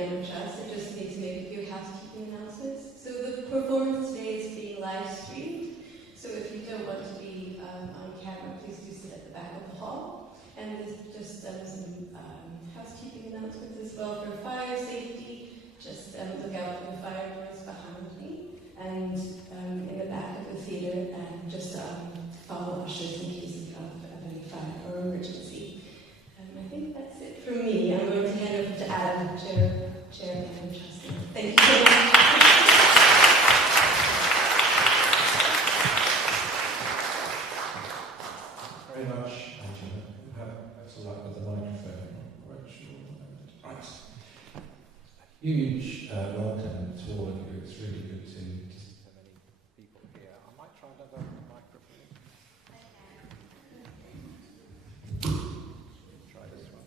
Amber Trust, I just need to make a few housekeeping announcements. So the performance today is being live streamed. So if you don't want to be on camera, please do sit at the back of the hall. And there's just some housekeeping announcements as well for fire safety. Just look out for the fire doors behind me and in the back of the theatre, and just follow ushers in case of any fire or emergency. I think that's it from me. I'm going to hand over to Adam, Chair of the Trust. Thank you so much. Very much, Angela. That's a lot with the microphone. Right. Huge welcome to all of you. It's really good to see so many people here. I might try another microphone. Try this one.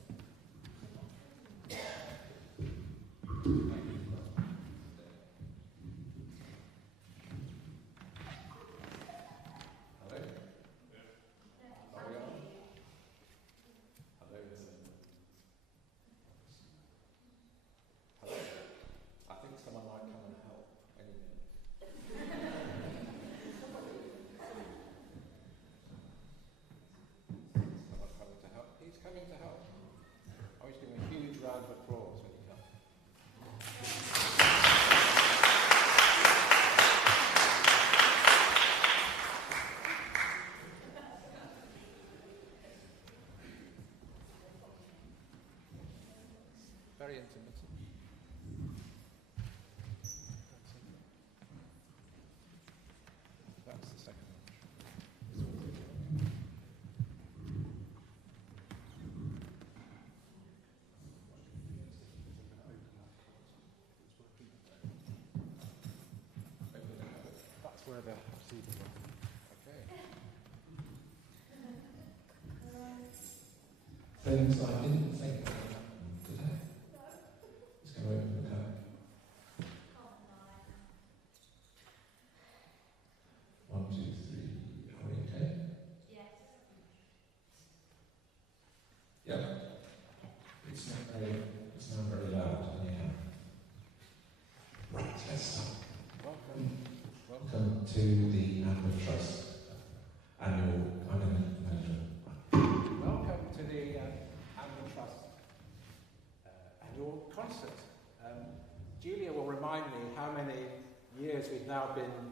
Coming to help. I always give him a huge round of applause when he comes. Very intimate. That's the second one. Where the seating was. Okay. Things I didn't think would happen today. Let's go open the cup. 1, 2, 3. Are we okay? Yes. Yeah. It's not very loud anyhow. Right, let's start. Welcome to the Amber Trust annual Welcome to the Amber Trust annual concert. Julia will remind me how many years we've now been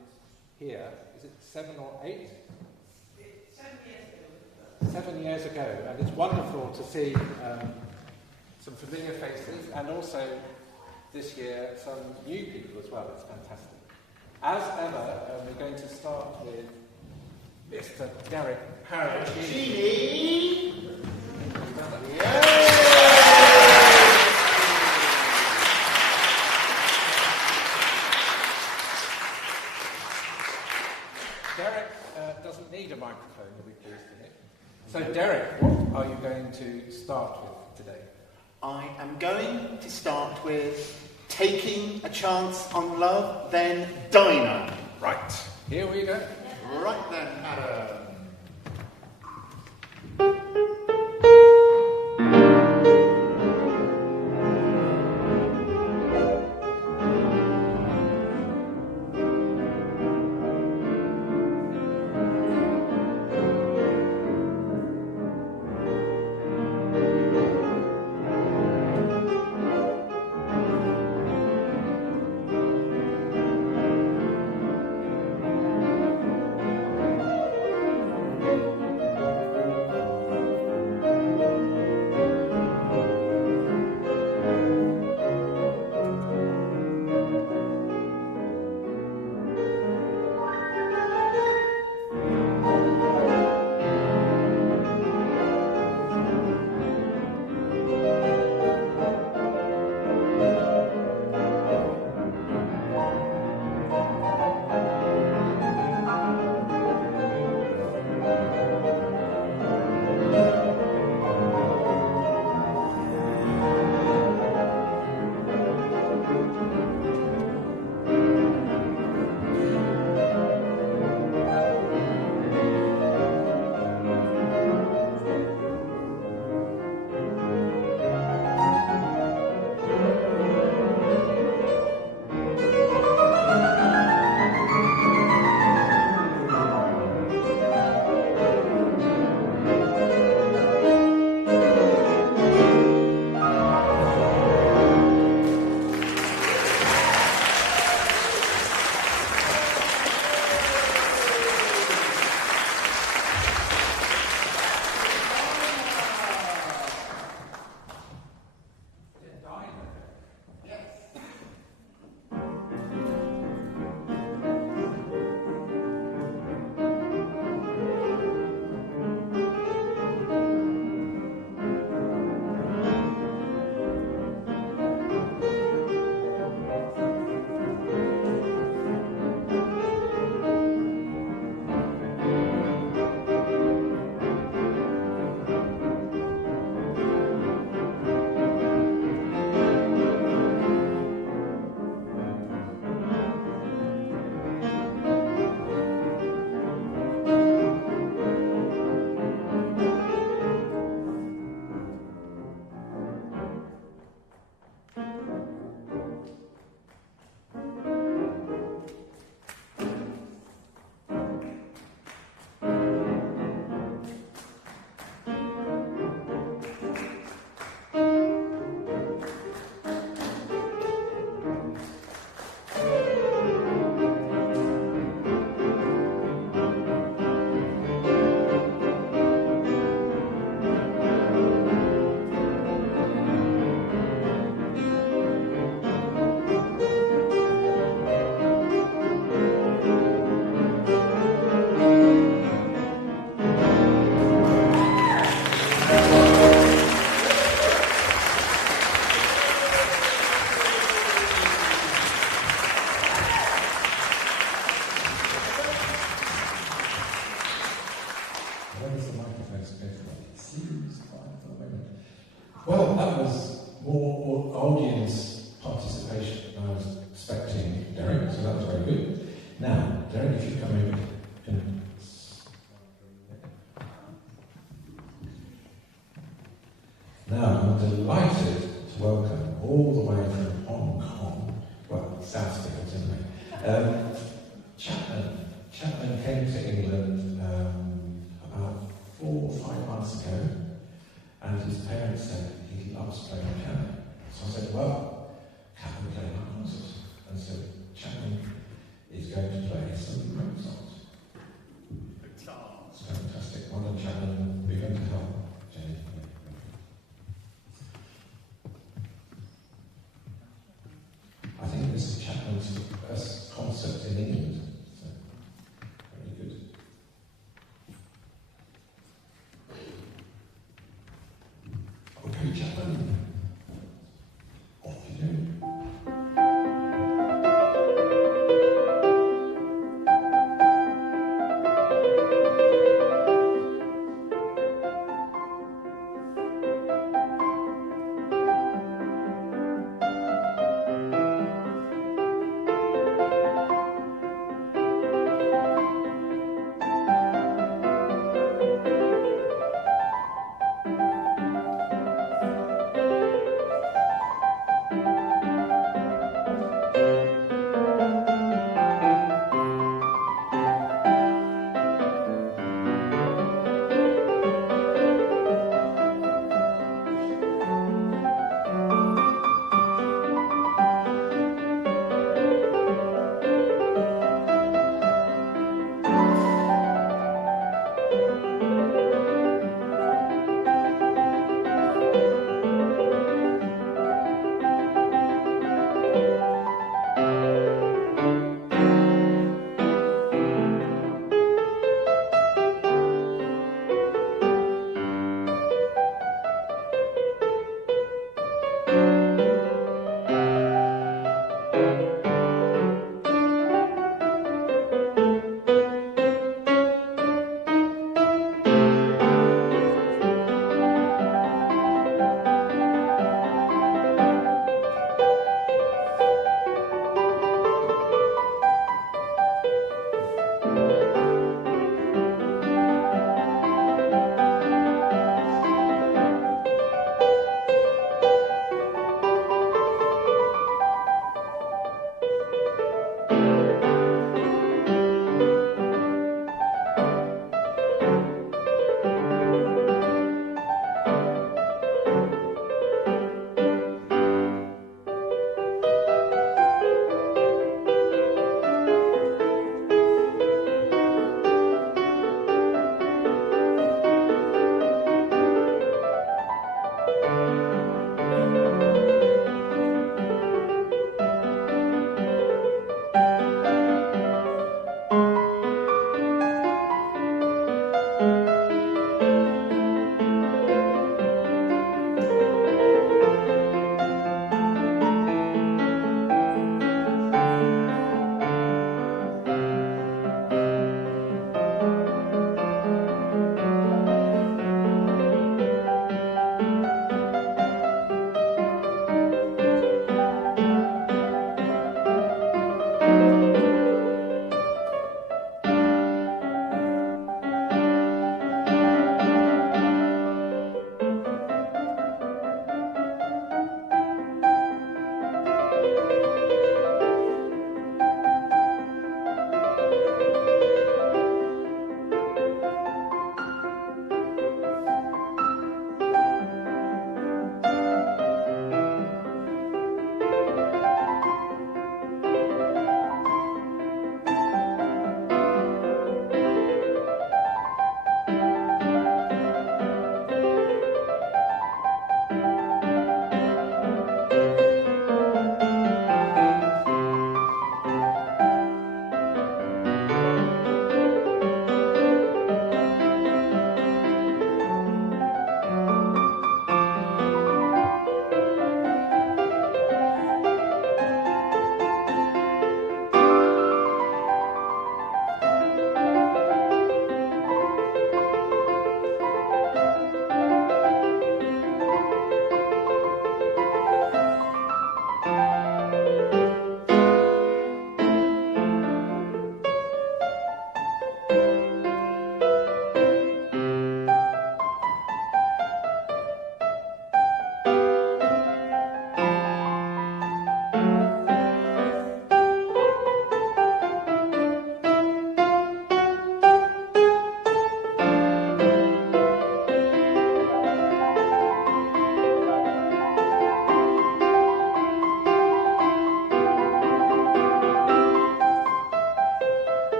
here. Is it 7 or 8? 7 years ago. 7 years ago, and it's wonderful to see some familiar faces, and also this year some new people as well. It's fantastic. As ever, we're going to start with Mr. Derek Paracchini. Derek doesn't need a microphone, you'll be pleased to hear. So Derek, what are you going to start with today? I am going to start with Taking a Chance on Love, then Dinah. Right, here we go. Right then, Adam. Well, that was more audience participation than I was expecting, Derek, so that was very good. Now, Derek, if you come over. Now, I'm delighted to welcome all the way from Hong Kong, well, Southfields anyway, Chapman. Chapman came to England about 4 or 5 months ago, and his parents said he loves playing piano. So I said, well, can we play my concert? And so Chapman is going to play some Mozart. It's fantastic. Well done, Chapman. We're going to help Jenny. I think this is Chapman's first concert in England. So, very good. Okay, Chapman. Off you go.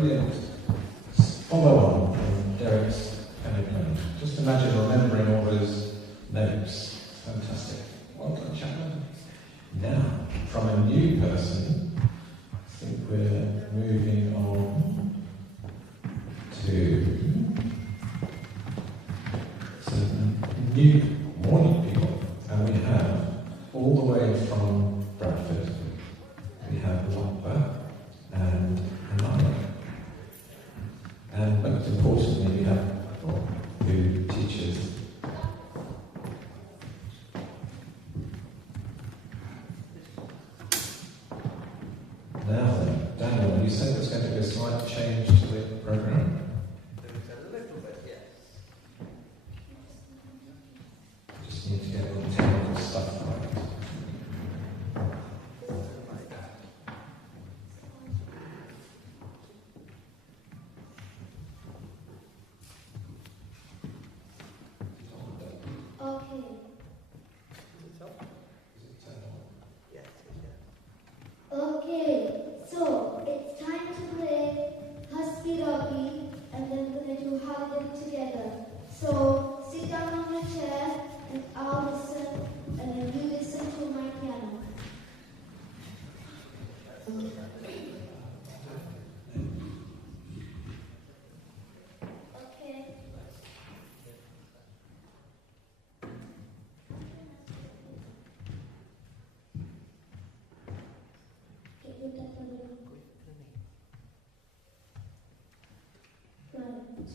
brilliant follow-on from Derek's anecdote. Just imagine remembering all those notes. Fantastic. Welcome, Chapman. Now, from a new person, I think we're moving on to some new morning people. And we have, all the way from Bradford, we have Lapa and Anaya. And most importantly, we have who teaches. Now then, Daniel, you said there's going to be a slight change to the programme. There's a little bit, yes. Just need to get all the technical stuff right. Like that. Okay. Yes, Okay. So it's time to play Husky Rocky, and then we're going to do Holiday together. So sit down on your chair, and I'll listen, and then you listen to my piano. Okay. Get your deck on your right.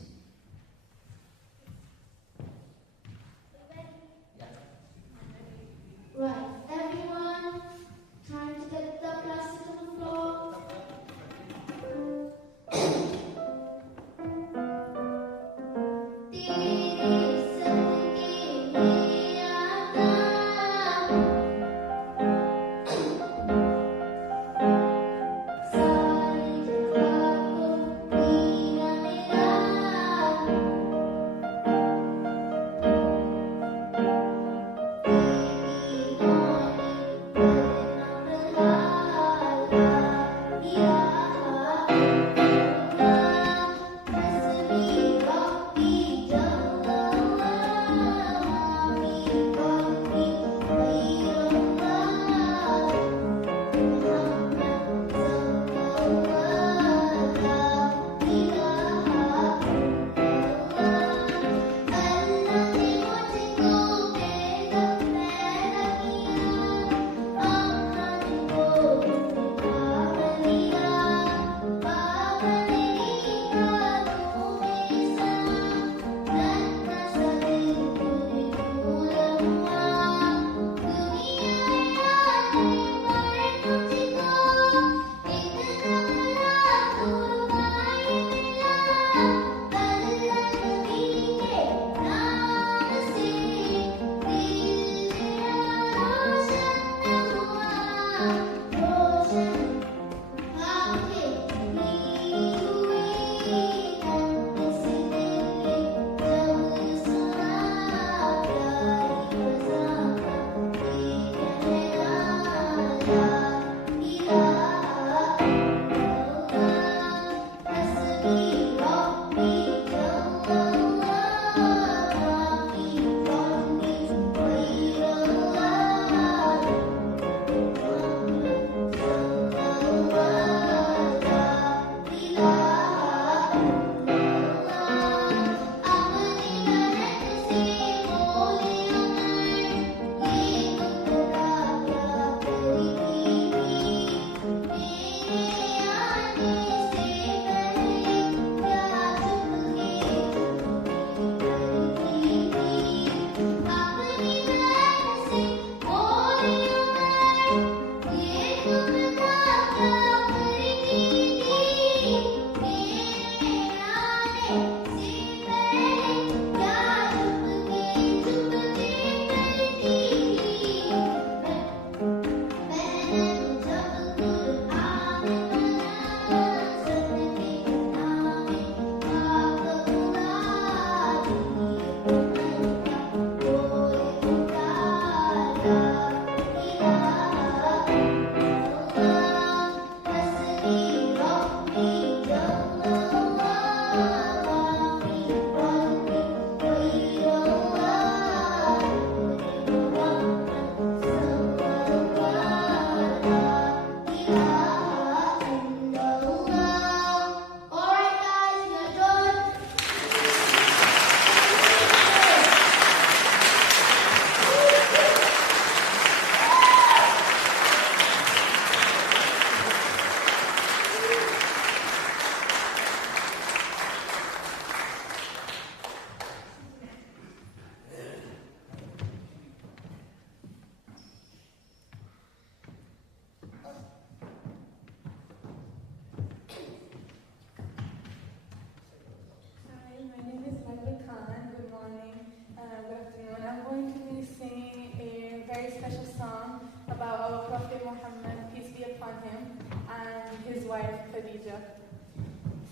very special song about our Prophet Muhammad, peace be upon him, and his wife Khadija.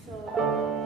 So.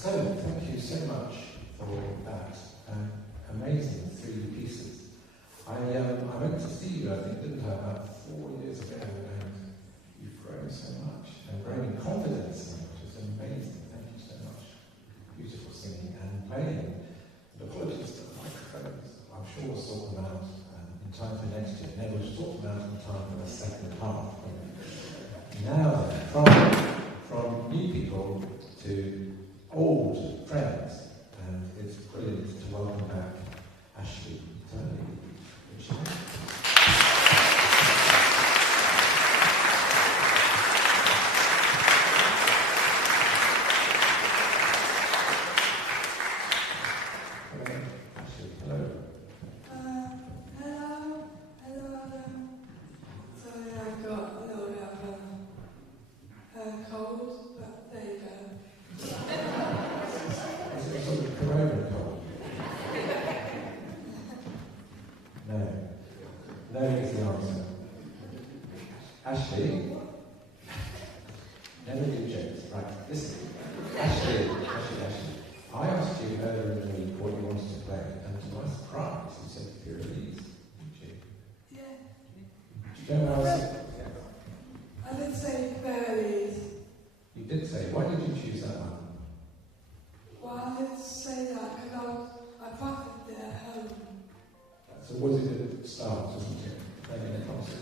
So, thank you so much for that amazing 3 pieces. I went to see you, I think, didn't I, about 4 years ago, and you've grown so much, and grown in confidence, which is amazing. Thank you so much. Beautiful singing and playing. And apologies to the microphones. I'm sure we'll sort them out in time for next year. Maybe we'll sort them out in time for the second half. Now then, from new people to old friends, and it's brilliant to welcome back Ashley Turney. Ashley, never do jokes. Right, listen. Ashley, I asked you earlier in the week what you wanted to play, and to my surprise, you said Pyrenees, didn't you? Yeah. Do you know what I was? I did say berries. You did say. Why did you choose that one? Well, I did say that because I practiced it at home. So was it a good start, wasn't it? Playing in a concert.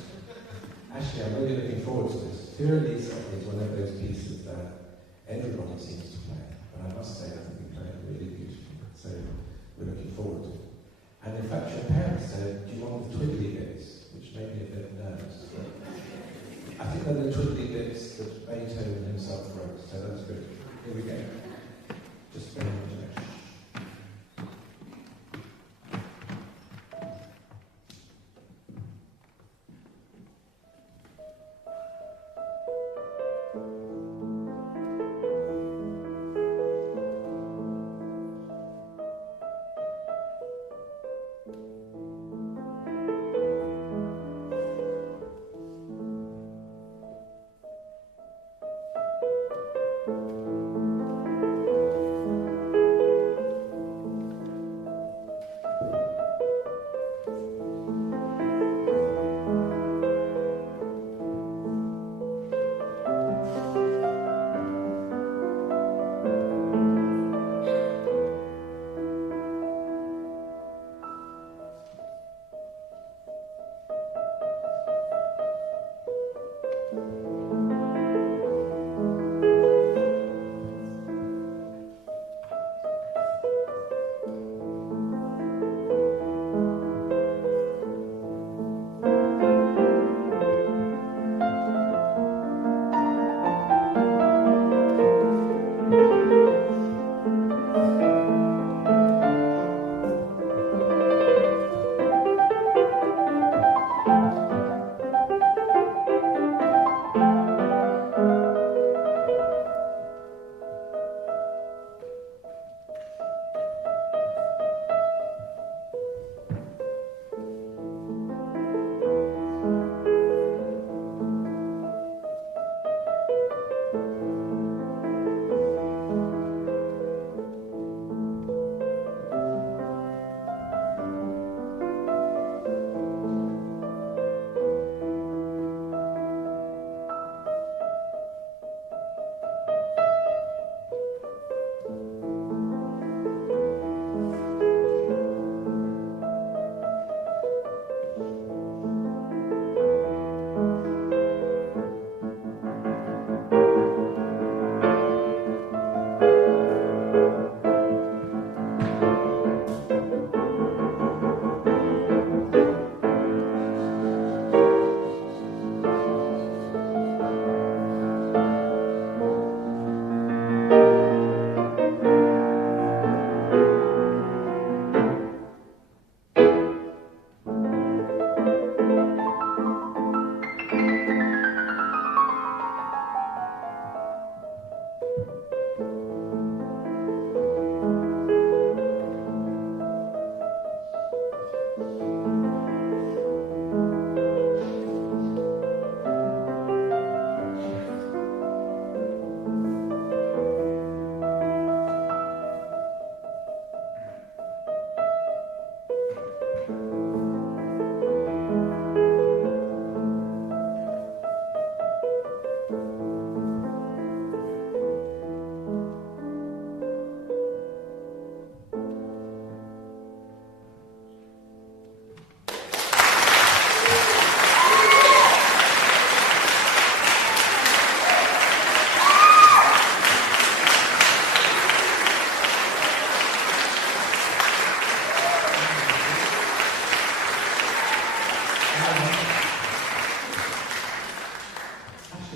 Actually, I'm really looking forward to this. Pyrenees is one of those pieces that everybody seems to play, but I must say I think you play it really beautifully. So we're looking forward to it. And in fact, your parents said, "Do you want the twiddly bits?" which made me a bit nervous. I think they're the twiddly bits that Beethoven himself wrote, so that's good. Here we go. Just very much.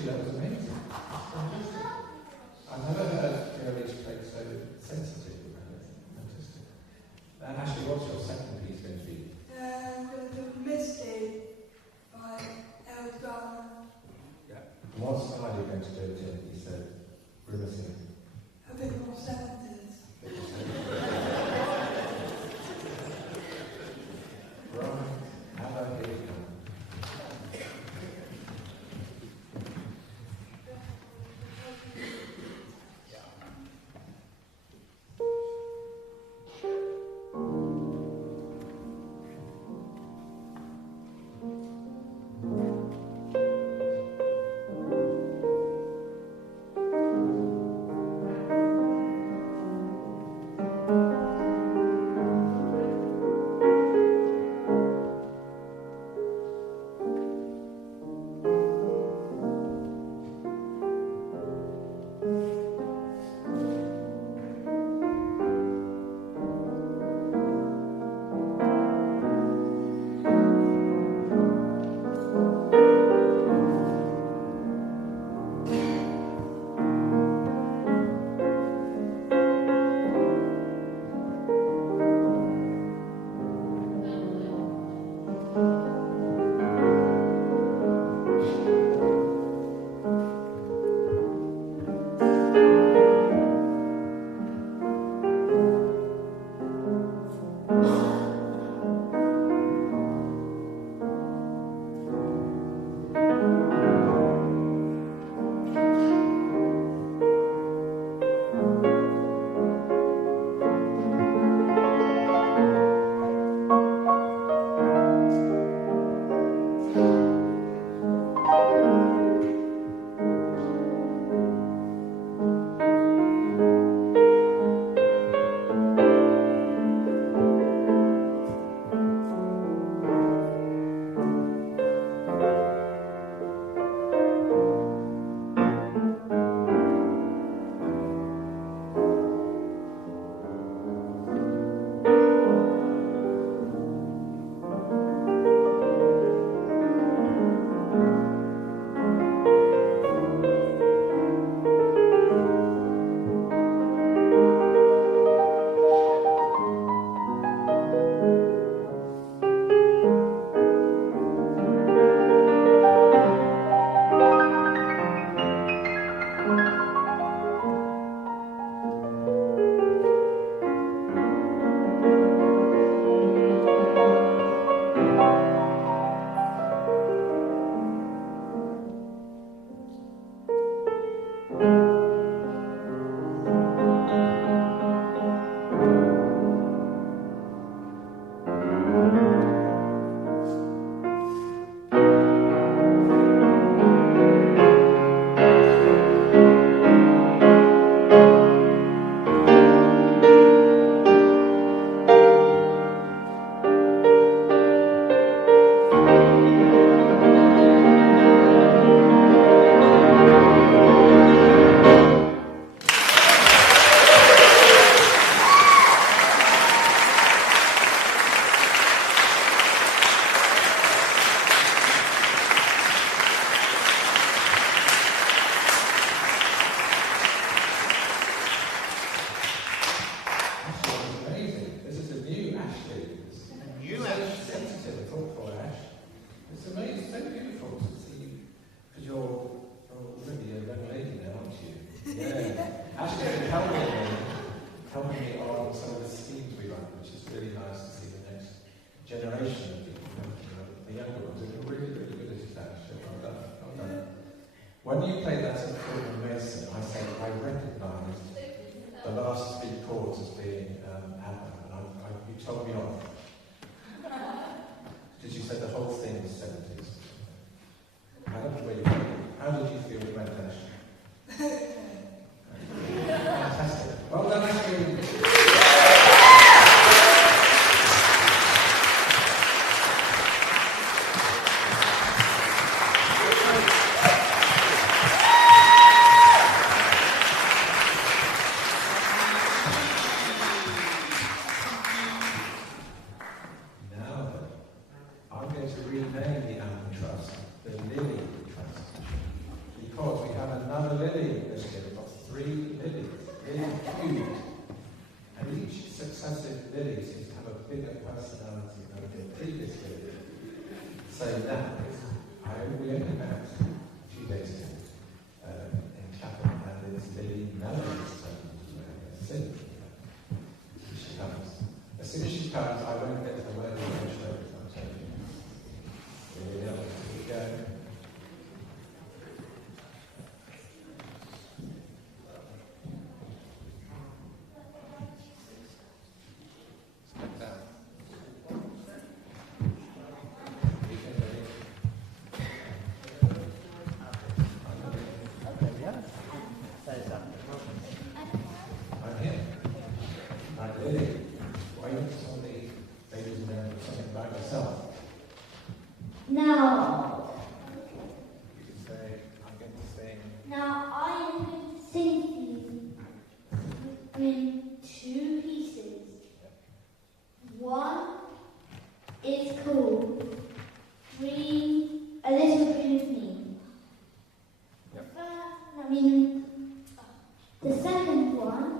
Actually, that was amazing. I've never heard girlies play so sensitive about it. Fantastic. And Ashley, what's your second piece going to be? I'm going to do Misty by Eric Garner. Yeah. What style are you going to do it in? You said grimacing. A bit more 70s. Right. How about here we come? When you played that at Fulham Mason, I said I recognised the last three chords as being ABBA, and you told me off. Because you said the whole thing was 70s. I don't know where you went. How did you feel about that? Fantastic. Well done, Ashley. Lily this year. We've got 3 lilies, Lily cubed. And each successive lily seems to have a bigger personality than the previous lily. So now, we only met a few days ago in chapel, and it's Lily Melody's turn to sing. Here she comes. As soon as she comes, I won't get to the word in the show, I'm telling you. Here we go. Step down. I'm here. Right, Lily, why don't you tell the ladies and gentlemen something about yourself? Now, You can say, I'm going to sing. now I am going to sing to you in 2 pieces. One is called Dream, A Little Dream of Me. Yep. The second one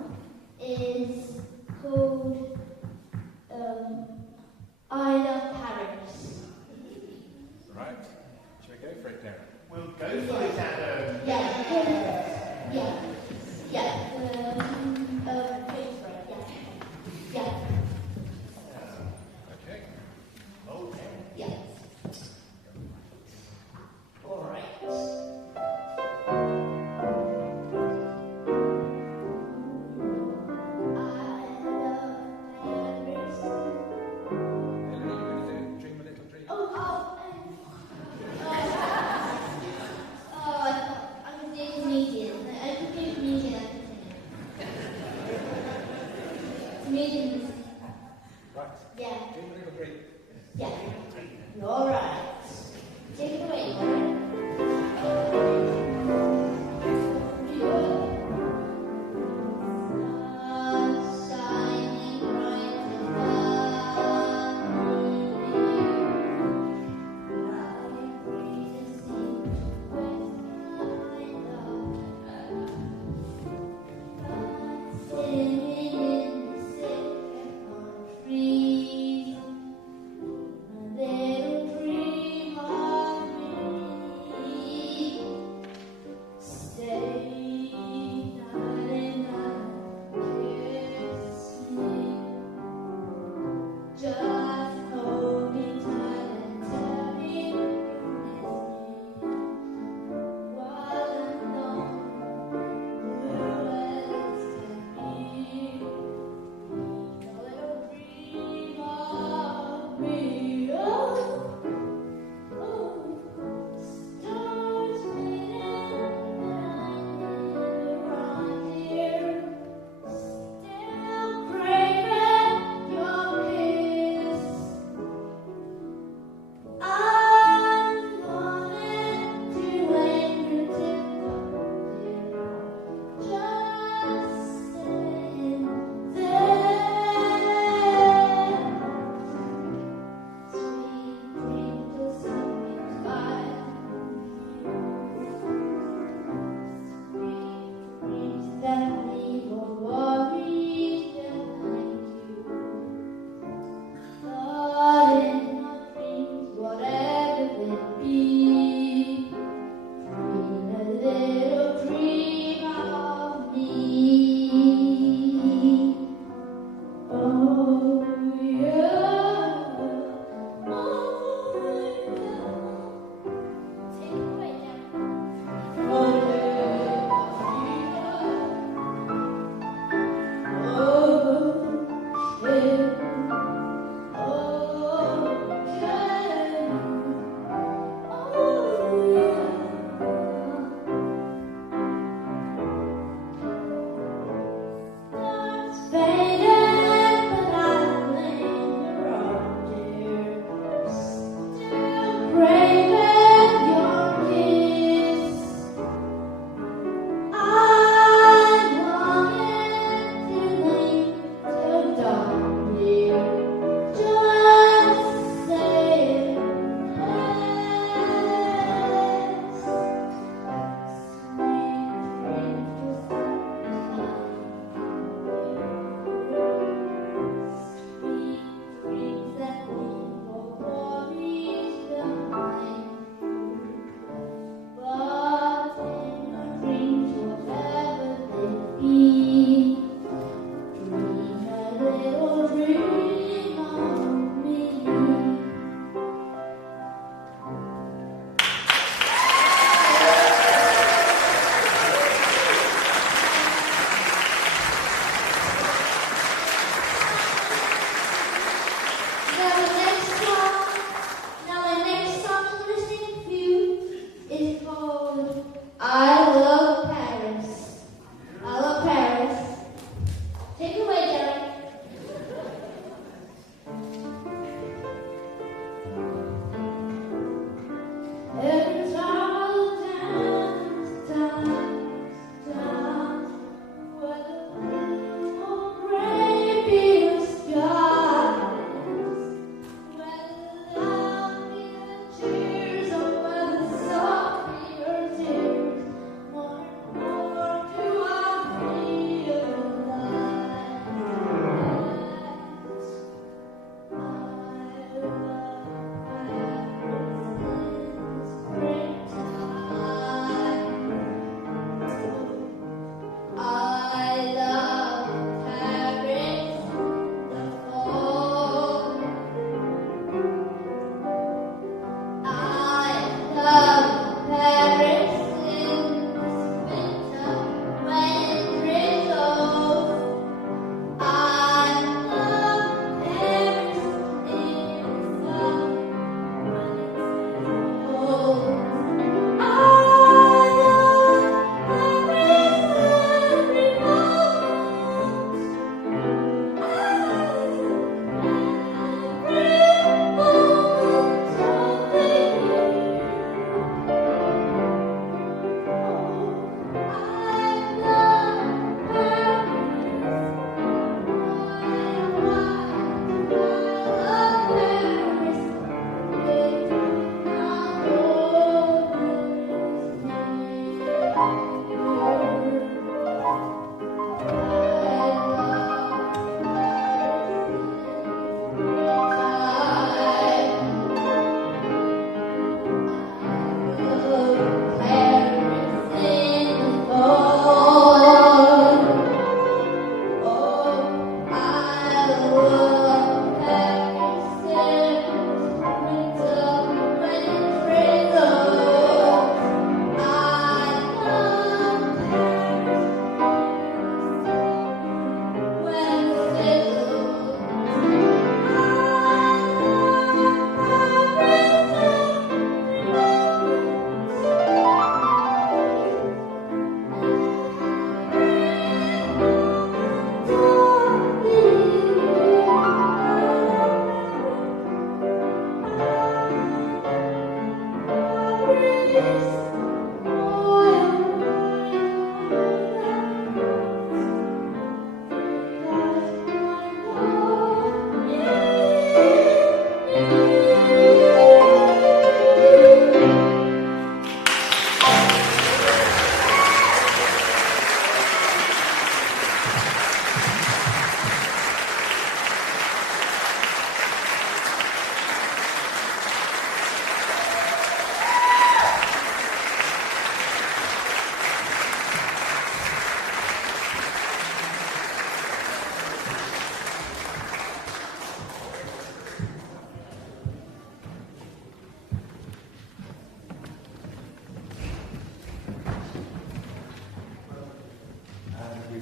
is called I Love Paris. Right? Shall we go for it, Darren? We'll go for it, Adam. Yeah, yeah, yeah. Yeah. Okay. Okay. Yeah. All right. Lily, are you going to do Dream a Little Dream? I can be a comedian. I could be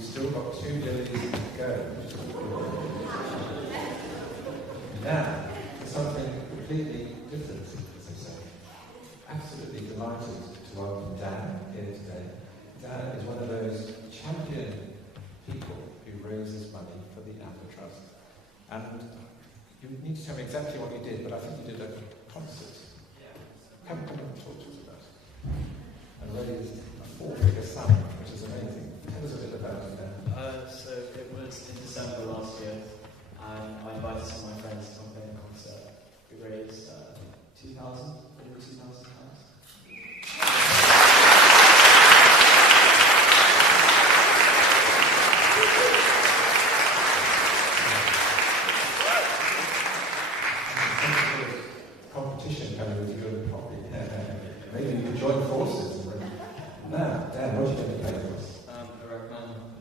We've still got 2 lilies to go. Now, something completely different, as I say. Absolutely delighted to welcome Dan here today. Dan is one of those champion people who raises money for the Apple Trust. And you need to tell me exactly what you did, but I think you did a concert. Come and talk to us about it. And raised a 4-figure sum, which is amazing. Tell us a bit about it, Dan. So it was in December last year, and I invited some of my friends to come play in a concert. We raised over £2,000. Competition coming with you and Poppy. Maybe you could join forces. Now, Dan, what are you going to play for us? A Rachmaninoff.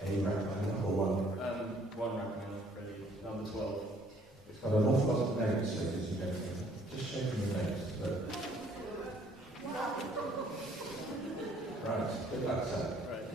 A Rachmaninoff or one? One Rachmaninoff, really. Number 12. It's got an awful lot of notes, so as you go through. Just show me the notes. But... Right, good luck, sir. Right.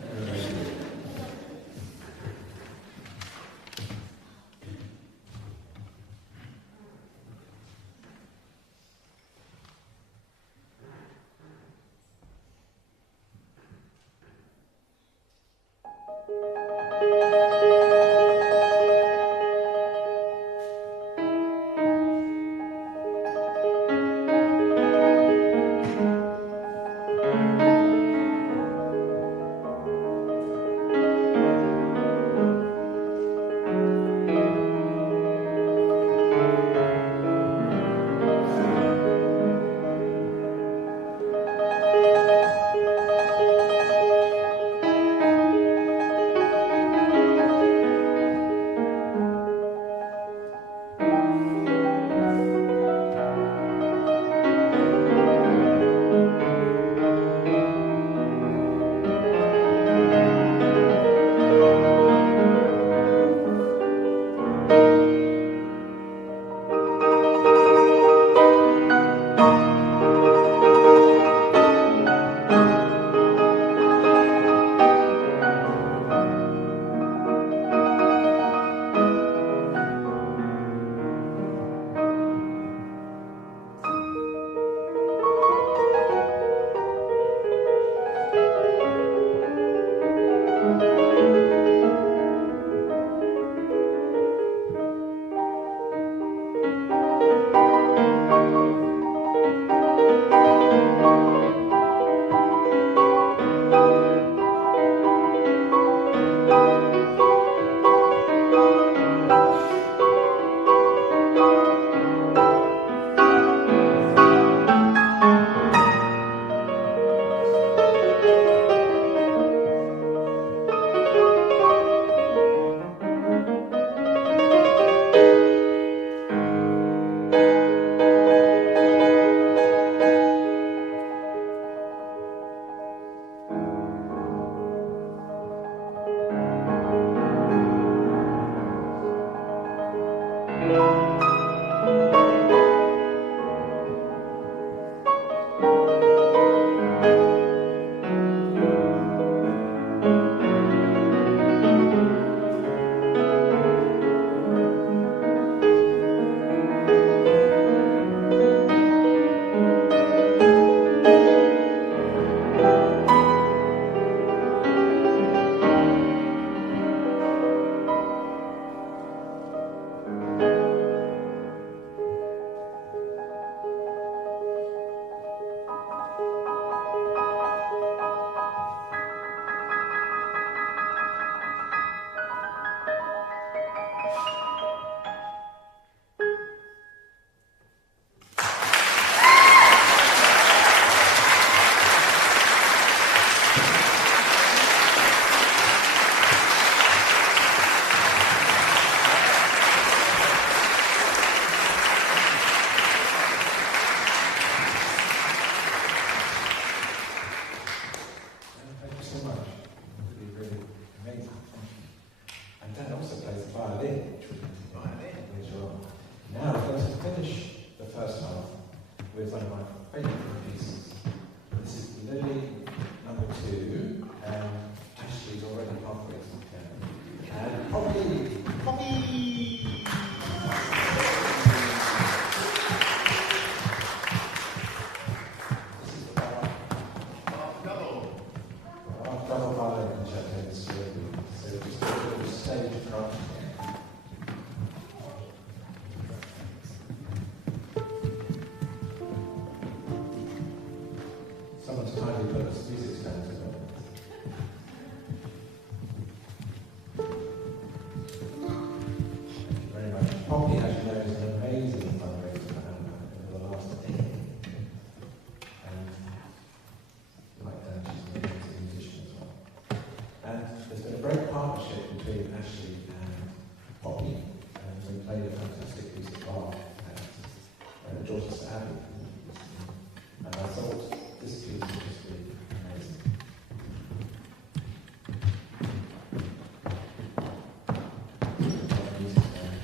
time you put the music stands on. Thank you very much. Poppy, as you know, is an amazing fundraiser for Hammer over the last decade. And like that, she's an amazing musician as well. And there's been a great partnership between Ashley and Poppy, and we played a fantastic piece of art at Dorchester Abbey. And I thought this piece would just be amazing. Music there.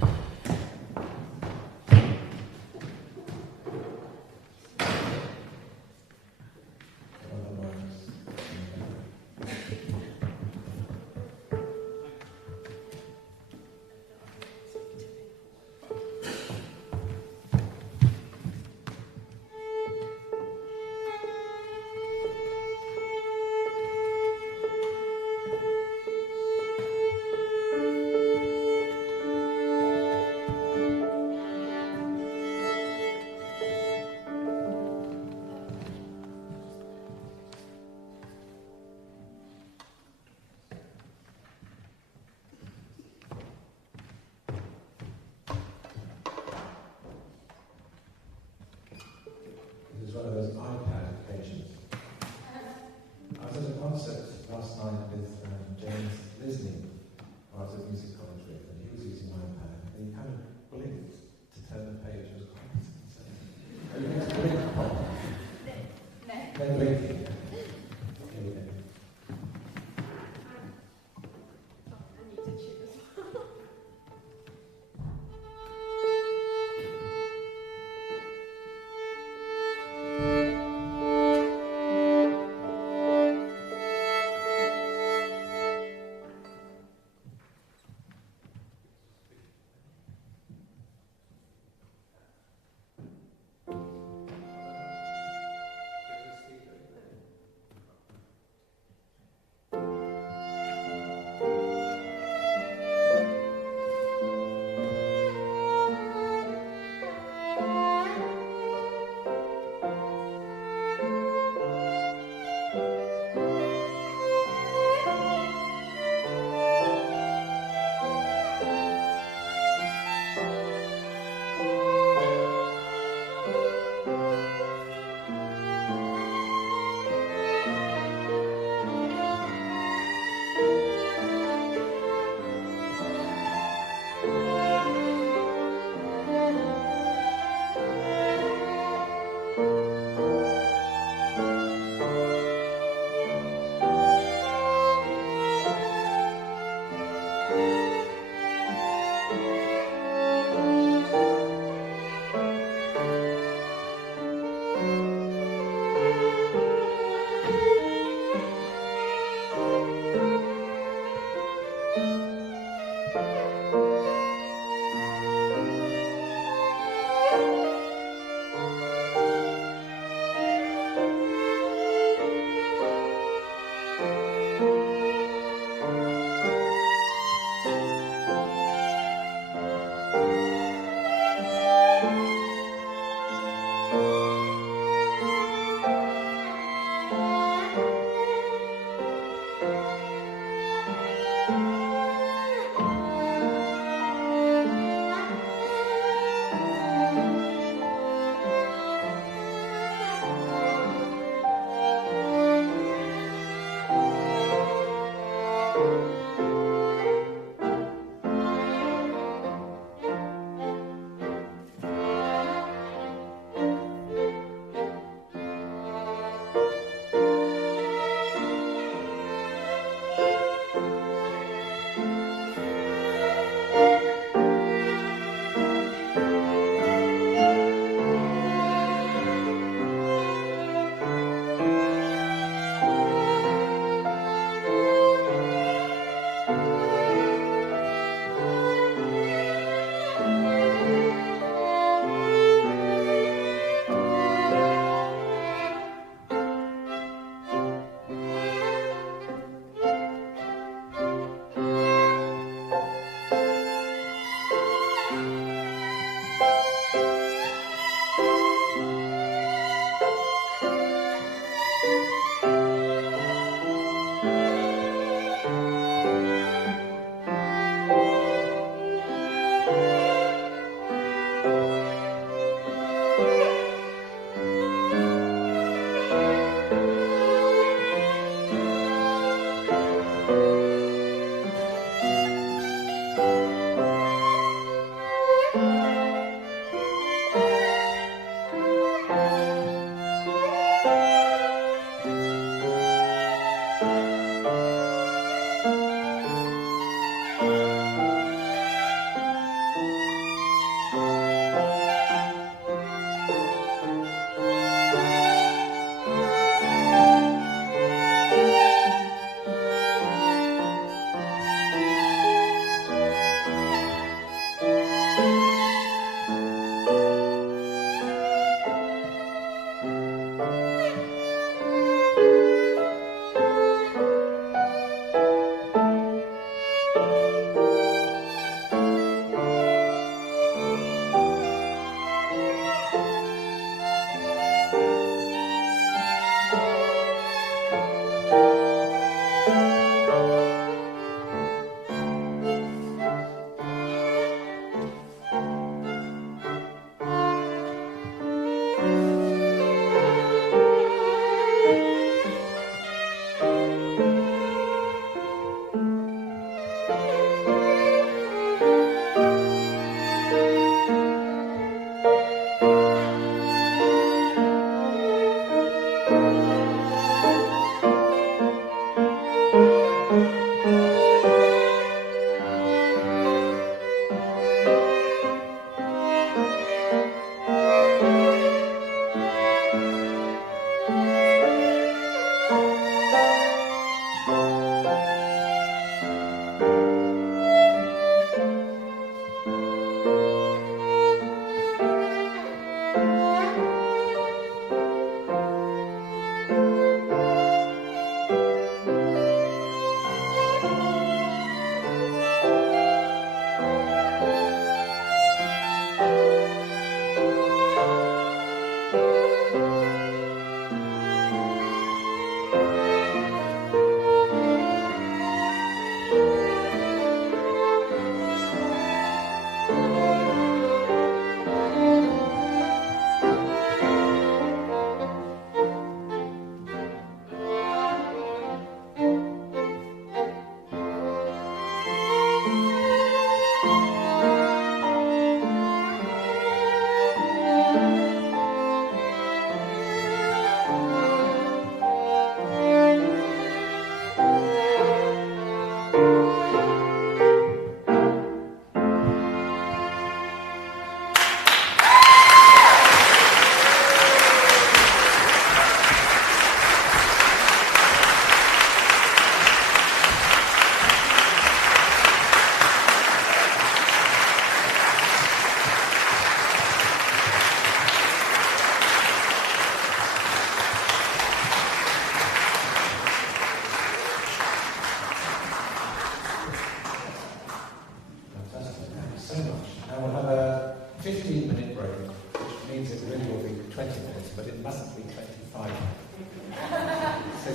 Other words. This is one of those iPad occasions. I was at a concert last night with James Lisney, who I was at music college with, and he was using an iPad, and he kind of blinked to turn the page. It was quite insane. Are you going to blink, Pop? No. No blinking. Here we go.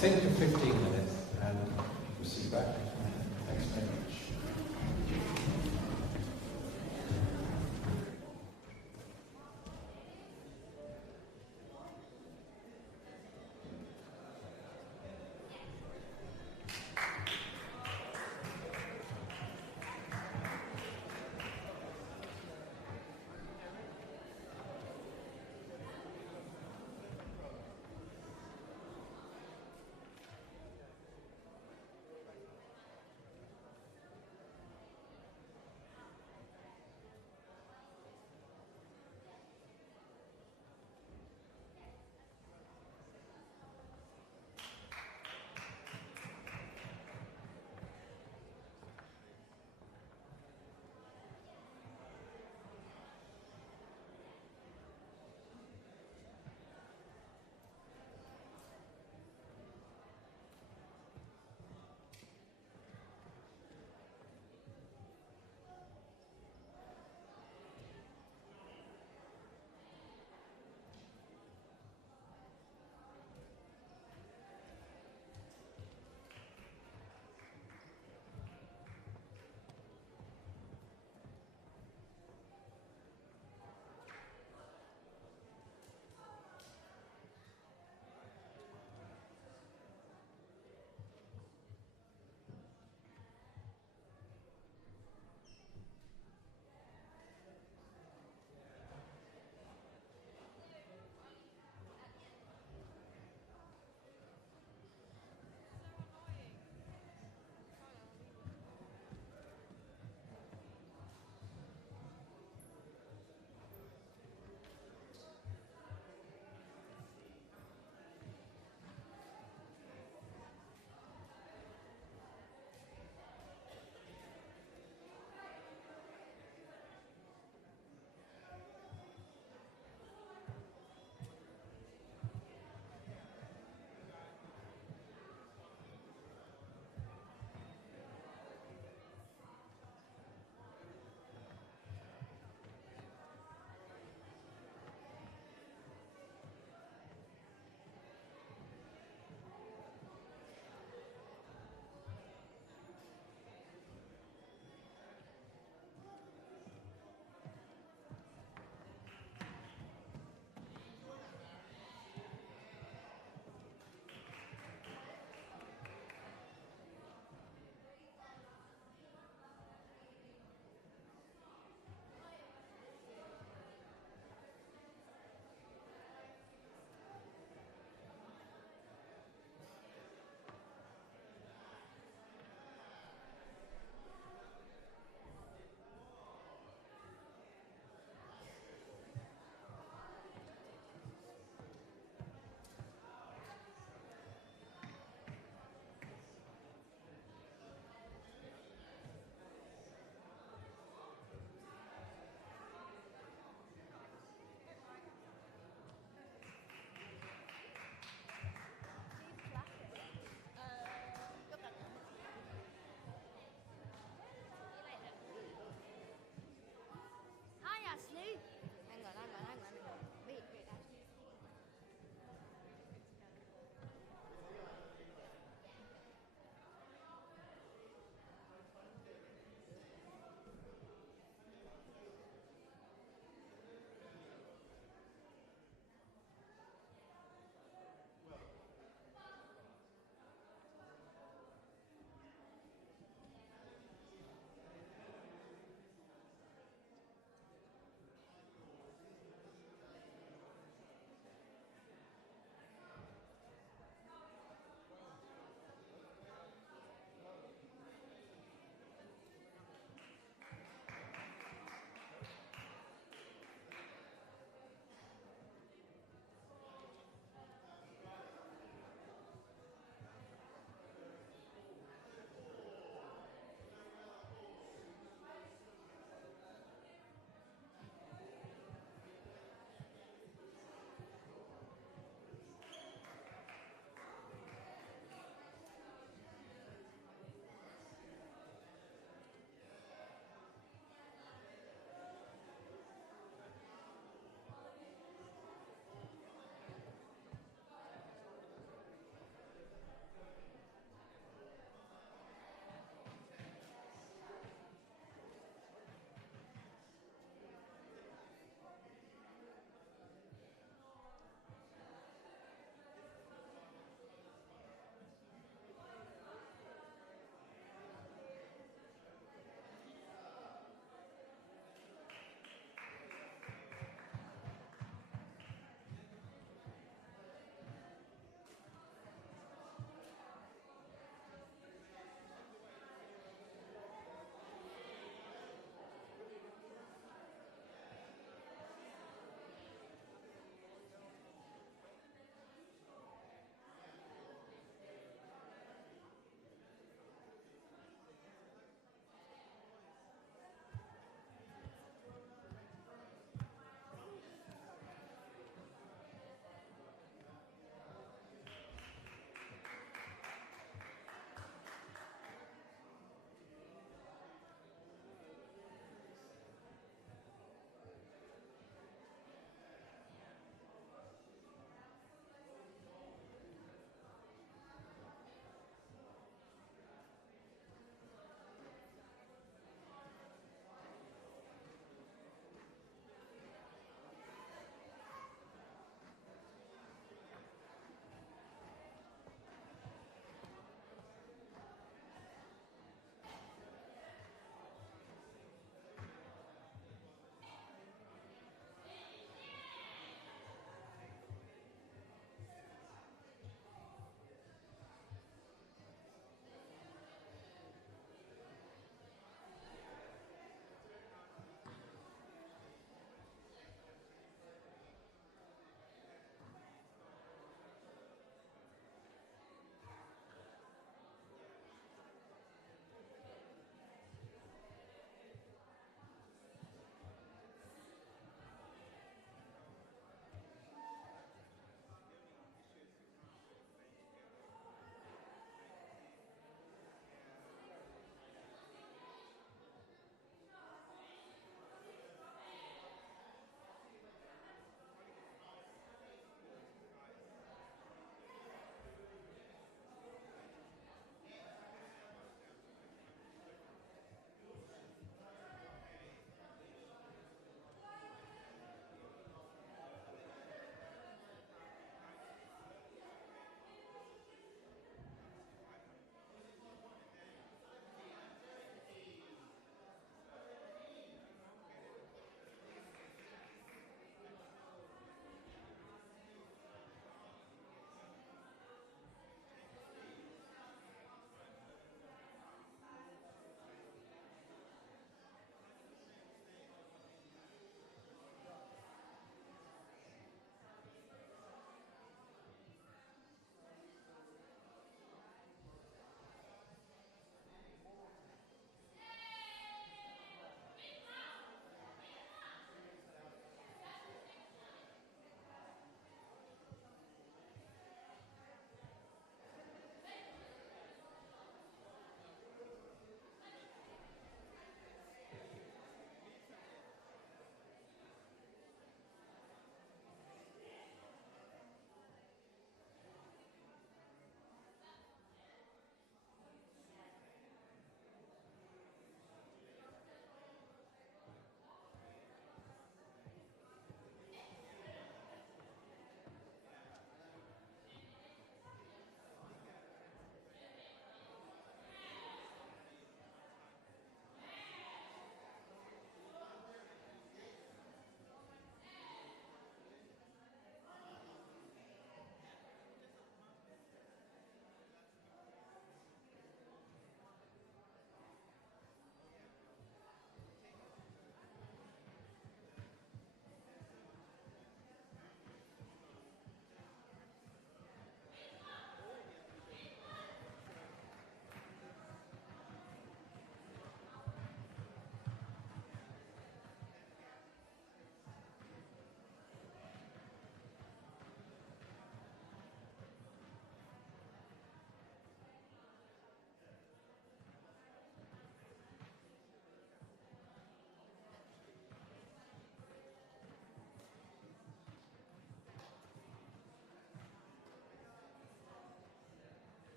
think for 15 minutes and we'll see you back. Thanks very much.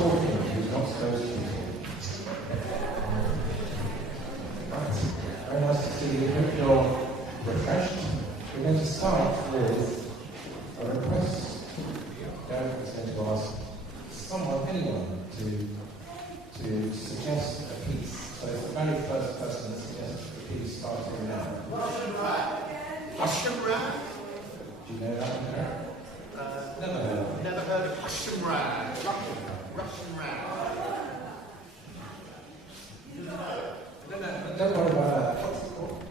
talking, who's not supposed to be talking. Right, very nice to see you. Hope you're refreshed. We're going to start with a request. Derek is going to ask someone, anyone, to suggest a piece. So it's the very first person that suggests a piece starting now. Russian rag. Russian rag? Do you know that one, Derek? Never heard of it. Never heard of Russian rag. Russian rag. No, don't worry about that. What's it called?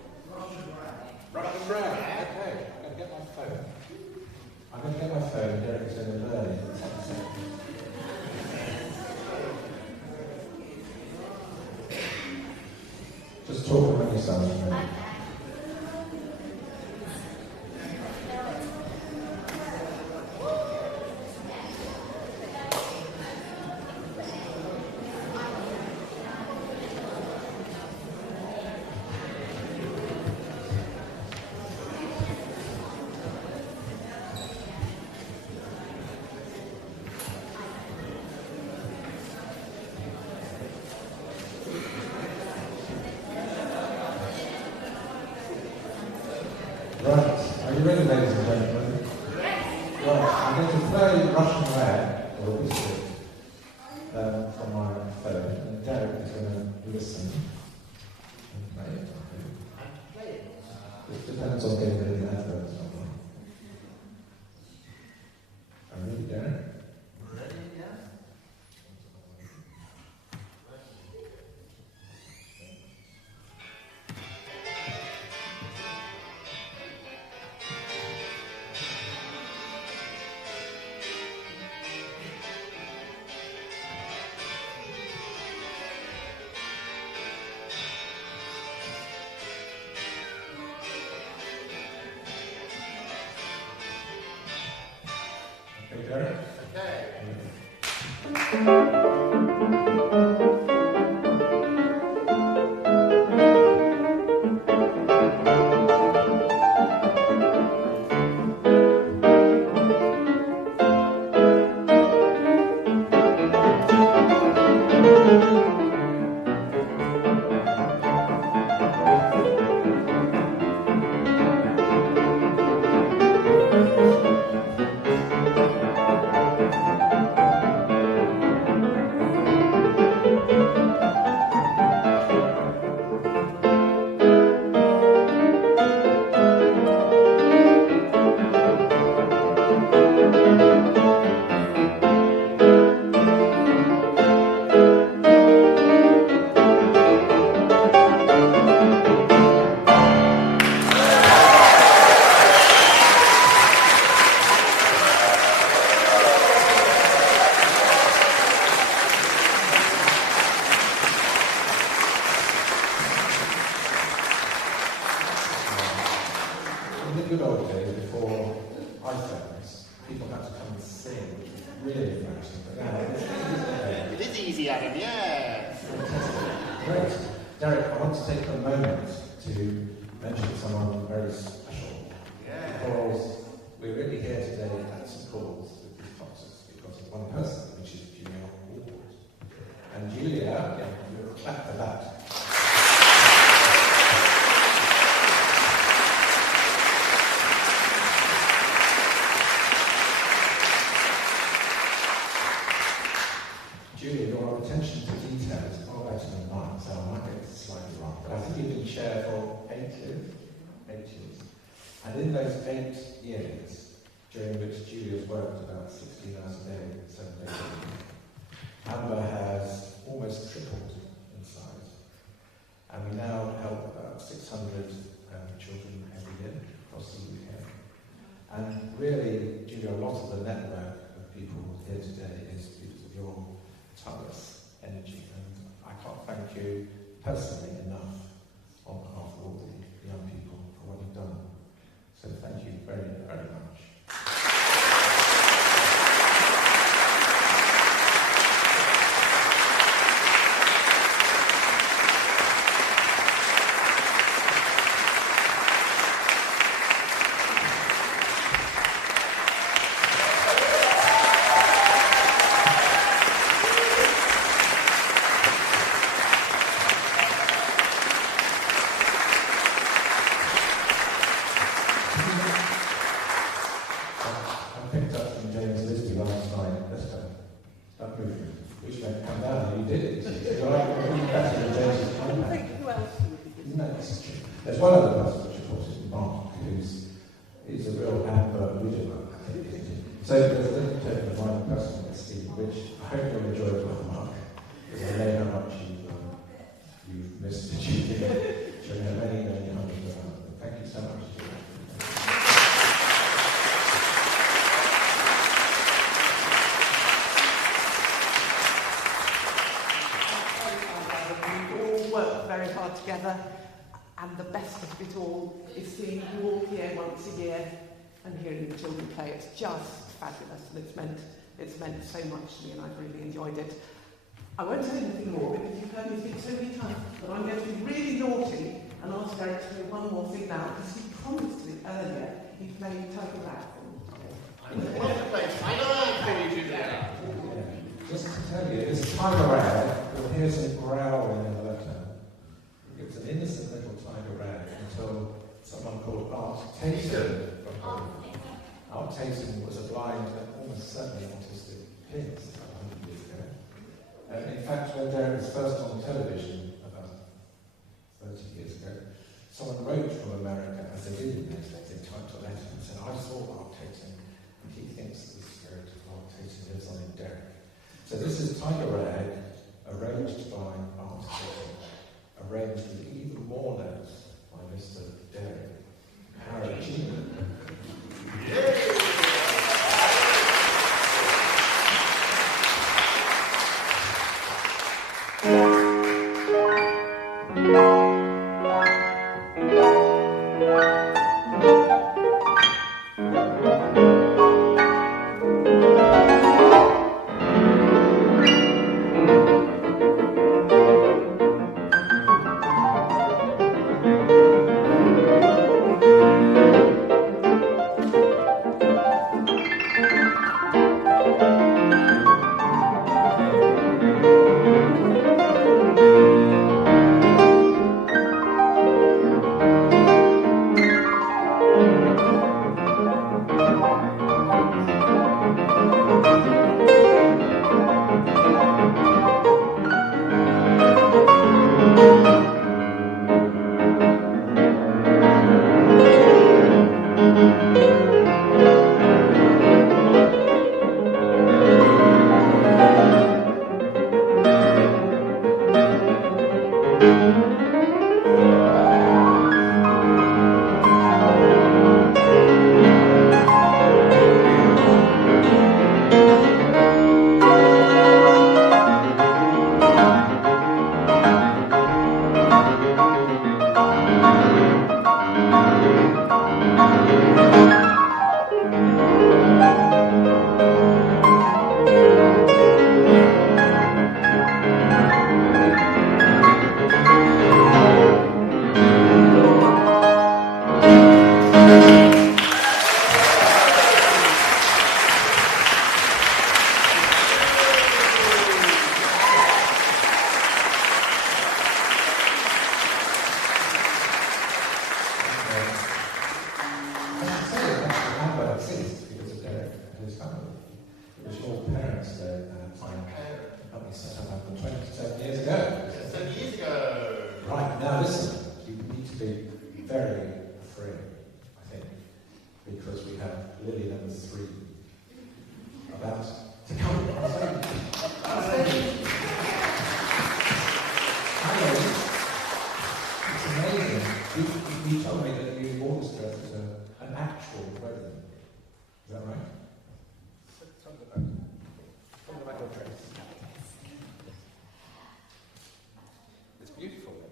Russian rag. Okay, I'm going to get my phone. I'm going to get my phone, Derek is going to learn it in 10 seconds. Just talk about yourself. Right? Are you ready, ladies and gentlemen? Yes. Right, I'm going to play Russian rag, or a biscuit, from my phone, and Derek is going to listen and play it. It depends on getting rid of the adverts. Are you ready, Derek? Ready, yeah? Okay, Derek? Okay. In the good old days, before iPhones, people had to come and sing, which was really embarrassing. But now it's easy. It is easy, Adam, yeah. Great. Derek, I want to take a moment to mention someone very special. Yeah. Because we're really here today at St Paul's with these concerts because of one person, which is Julia Ward. And Julia, we'll clap for that. Julia, your attention to detail is far better than mine, so I might get this slightly wrong. But I think you've been chair for 8 years. 8 years. And in those 8 years, during which Julia's worked about 16 hours a day, 7 days a week, Amber has almost tripled in size. And we now help about 600 children every year across the UK. And really, Julia, a lot of the network of people here today is because of your tireless energy. And I can't thank you personally enough on behalf of all the young people for what you've done. So thank you very, very much. touch from James Lisby last night. Let's go. Stop moving. Which meant come down, and you did it. You're like, better than James's contact. Who else? No, this is true. There's one other person, which of course is Mark, who's a real Amber widower, I think, isn't he? So there's a little token of my personal esteem, which I hope you'll enjoy as well, Mark, because I know how much you've missed the duty, showing how many, many hundreds of hours. Thank you so much. We all work very hard together, and the best of it all is seeing you all here once a year and hearing the children play. It's just fabulous, and it's meant so much to me, and I've really enjoyed it. I won't say anything more because you've heard me speak so many times, but I'm going to be really naughty and ask Derek to do one more thing now, because he promised me earlier he'd play Tiger Rag for me today. I want to play Tiger Rag for you today. Just to tell you, this Tiger Rag, you'll hear some growling in the left hand. It was an innocent little Tiger Rag until someone called Art Tayson. Art Tayson was a blind and almost certainly autistic pianist 100 years ago. In fact, when Derek was first on television, about 30 years ago, someone wrote from America, as they did in those days, they typed a letter and said, I saw Art Tayson, and he thinks that the spirit of Art Tayson lives on in Derek. So this is Tiger Rag, arranged by Art Tayson, arranged with even more notes by Mr. Derek Paragino.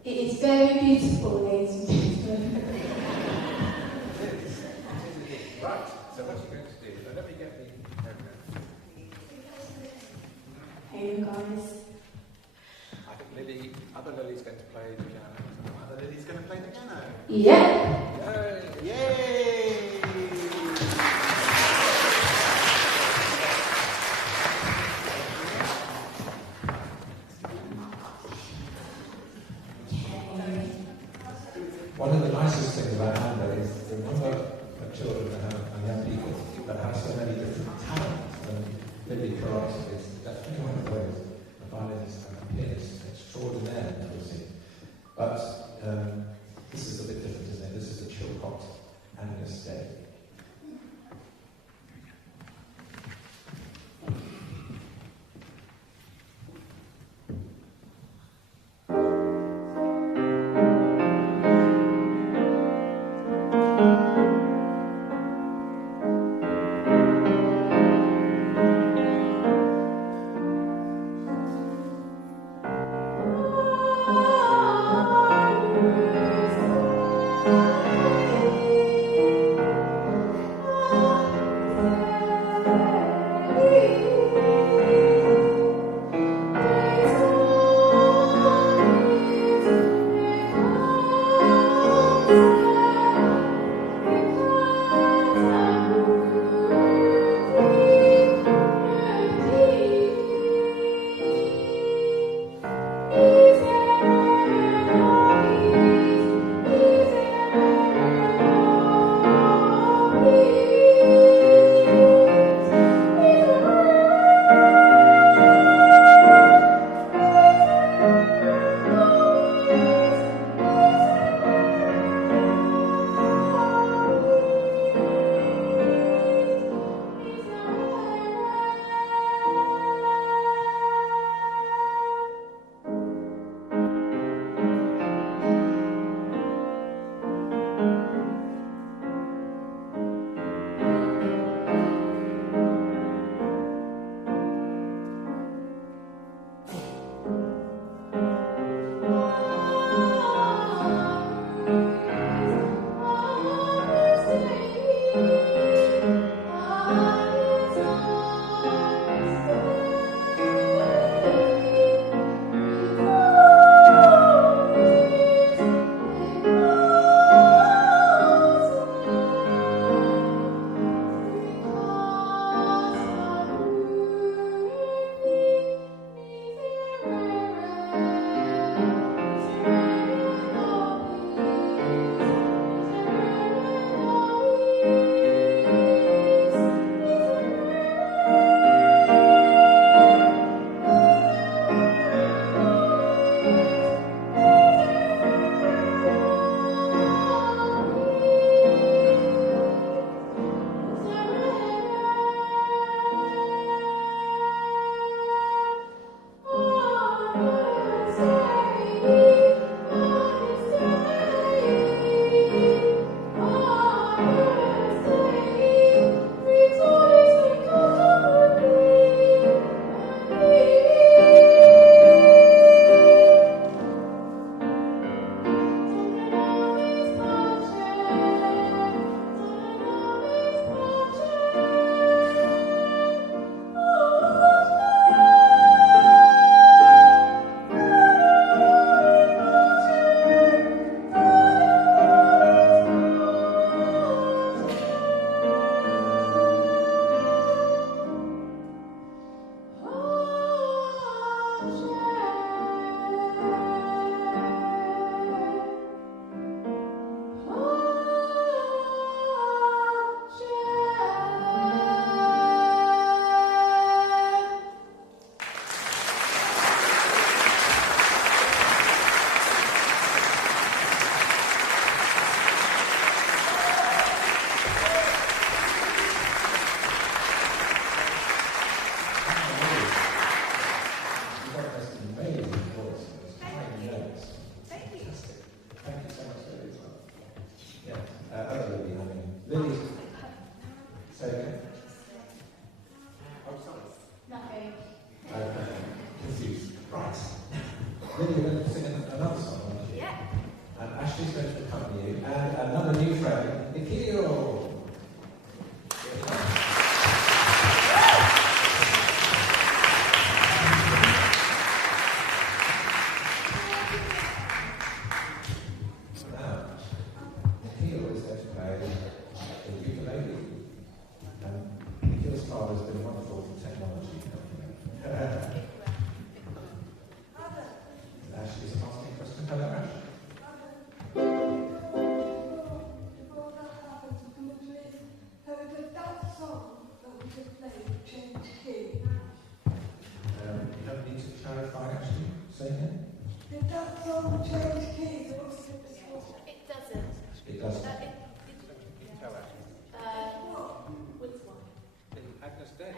It is very beautiful, ladies and gentlemen. Right, so what are you going to do? So let me get the Hey guys. I think other Lily's going to play the piano. Other Lily's going to play the piano. Yep. Yay! Yay! One of the nicest things about Amber is the number of children and young people that have so many different Lily, you're going to sing another song, aren't you? Yeah. And Ashley's going to accompany you. And another new friend, Nikhil. Now, Nikhil is going to play the ukulele. Nikhil's father's been wonderful for technology. Ashley's asking a question. Hello, Ash. Before that happens, can we please have a good that song that we just played, change key? You don't need to clarify, actually. Say again. Did that song change key that was just before? It doesn't. It doesn't. Tell Ash. Which one? Agnes Day.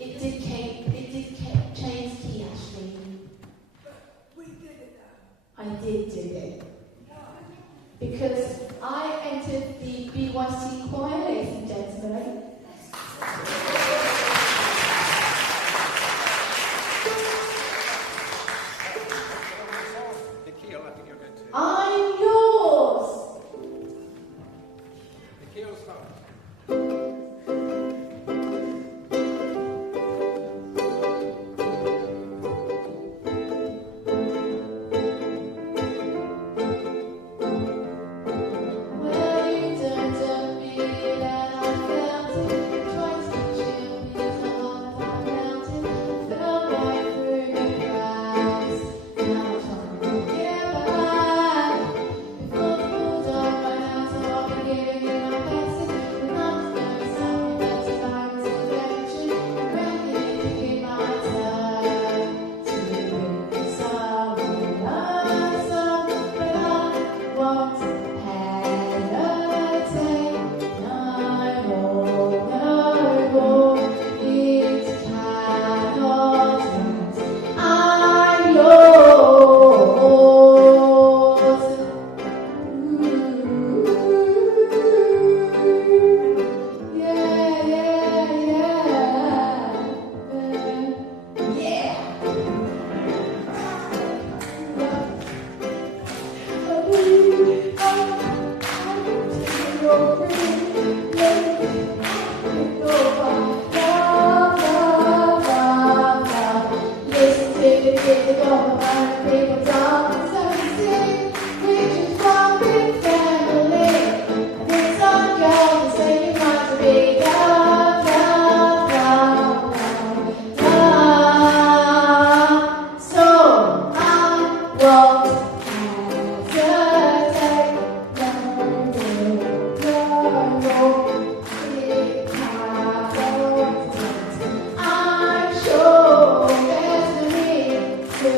It did change key, Ashley. We did it though. I did do it. Because I entered the BYC choir, ladies and gentlemen. Nikhil, I think you're going to. I'm yours! Nikhil, start. Well, you turned to me and I felt it. Tried to chill me till I found it. Fell right through the cracks. Now I'm trying to get back. Before the bulldog ran out, so I'll be giving you my best. The numbers going south, that's a virus infection. Ready to give my time to make someone love someone, but I won't hesitate. No more, it cannot wait. I'm yours. Yeah, listen to the kids go around, people talk and some sing, which is one big family. And it's on God to say you want to be down, down, down, down, down. So I won't hesitate. I'm sure there's no need to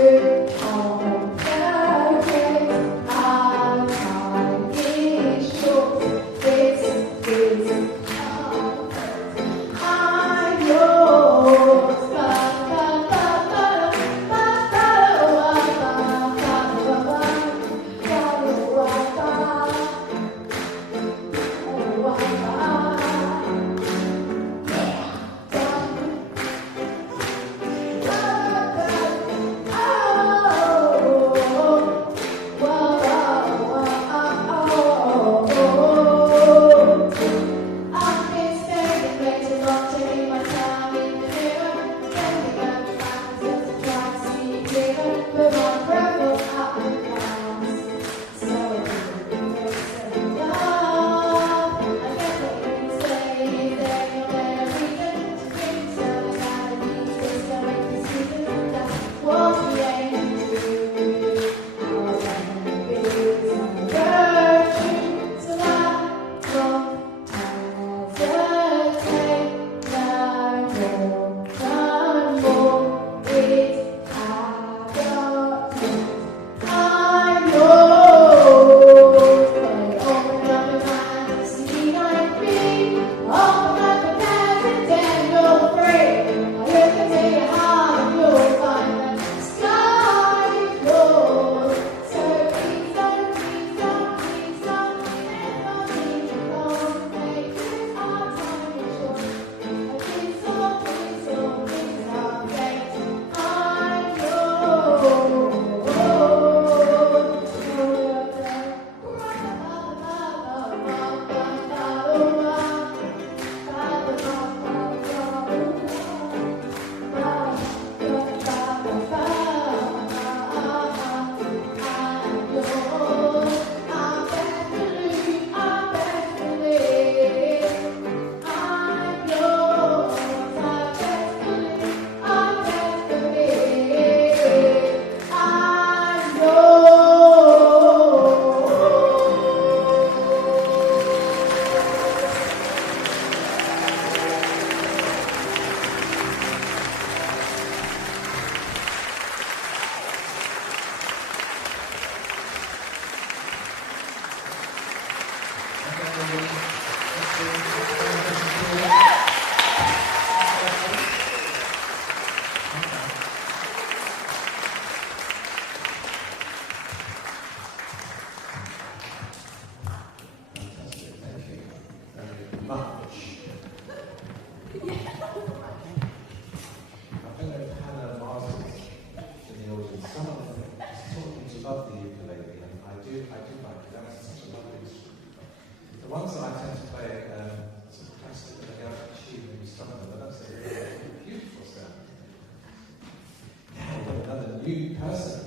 new person.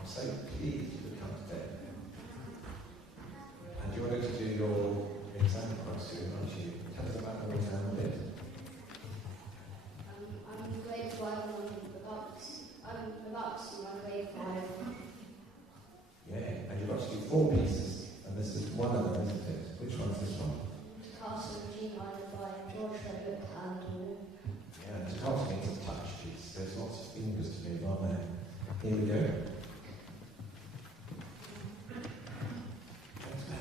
I'm so pleased you could come today. And you're going to do your exam quite soon, aren't you? Tell us about your exam a bit. I'm in grade 5 and I'm about to do my grade 5. Yeah, and you've got to do 4 pieces, and this is one of them, isn't it? Which one's this one? Castle G minor by George Frederick Handel. Yeah, it's hard to means a touch piece. There's lots of fingers to move, aren't there? Here we go. Thanks, Matt.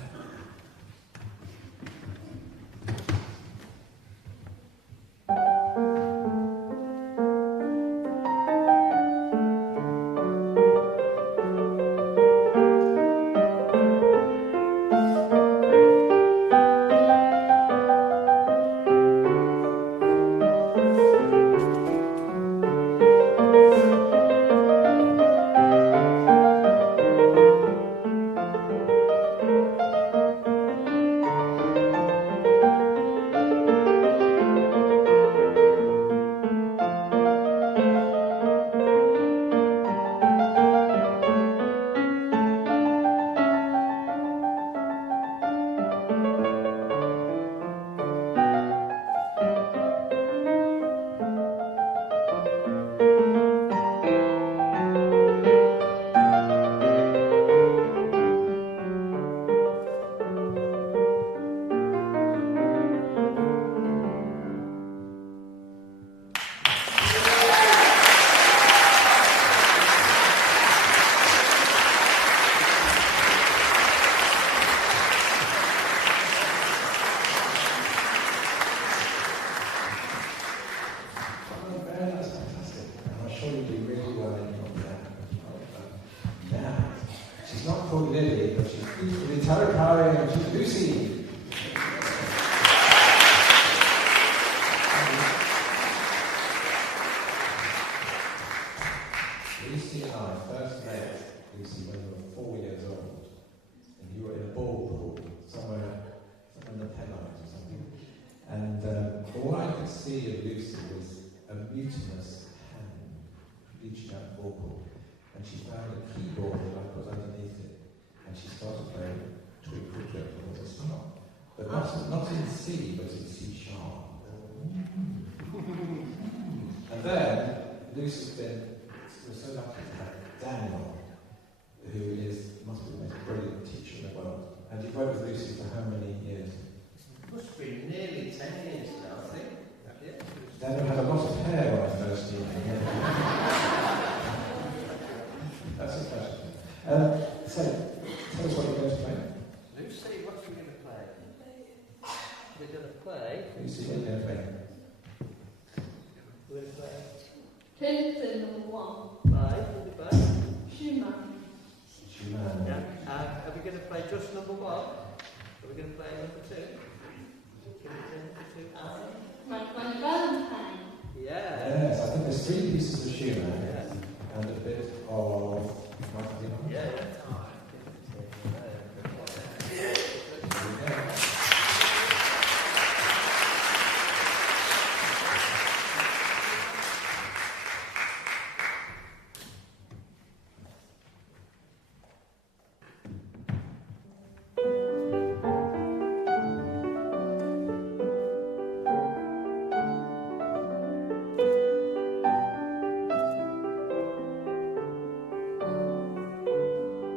Not in C, but in C sharp. And then, Lucy's been, we're so lucky to have Daniel, who must be the most brilliant teacher in the world. And you've worked with Lucy for how many years? Must be nearly 10 years now, I think. Yeah. Daniel had a lot of hair when I first knew him. That's a pleasure. So, tell us what you're going to play. Lucy, what are we going to play? We're going to play. Lucy, what are you going to play? We're going to play. Princeton number 1. By Schumann. Schumann. Yeah. Are we going to play just number 1? Are we going to play number 2? Can we play number 2? My friend Valentine. Yeah. Yes, I think there's 3 pieces of Schumann Yes. and a bit of Martin. Yeah. Thank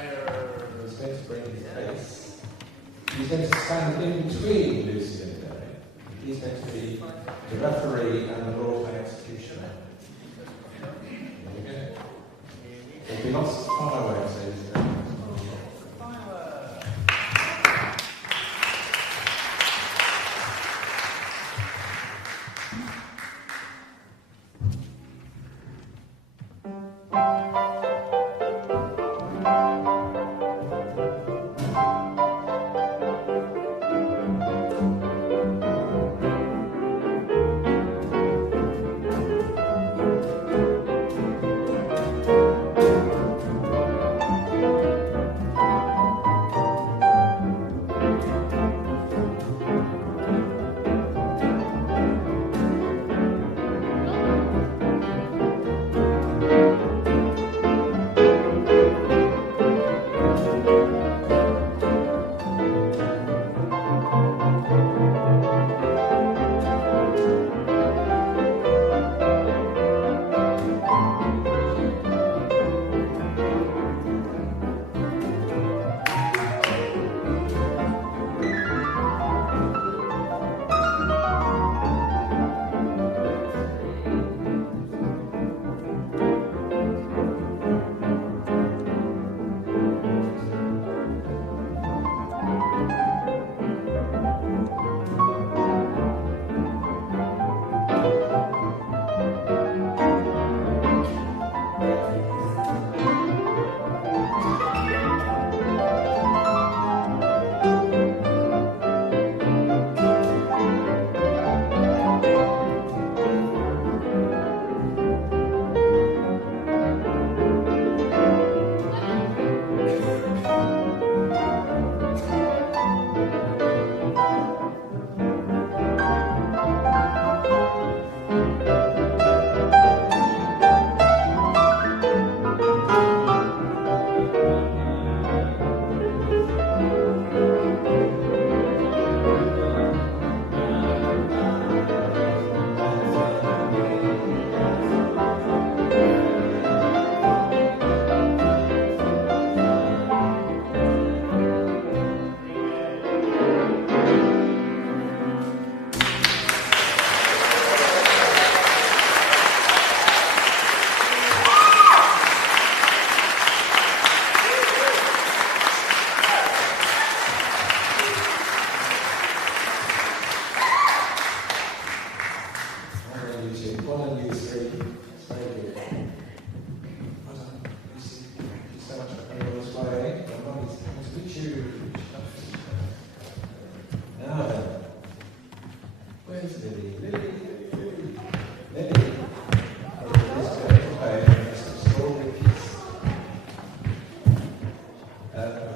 He's going to bring his face. He's going to stand in between Lucy and Derek. He's going to be the referee and the lawful executioner. There we go. There'll be lots of fireworks over there.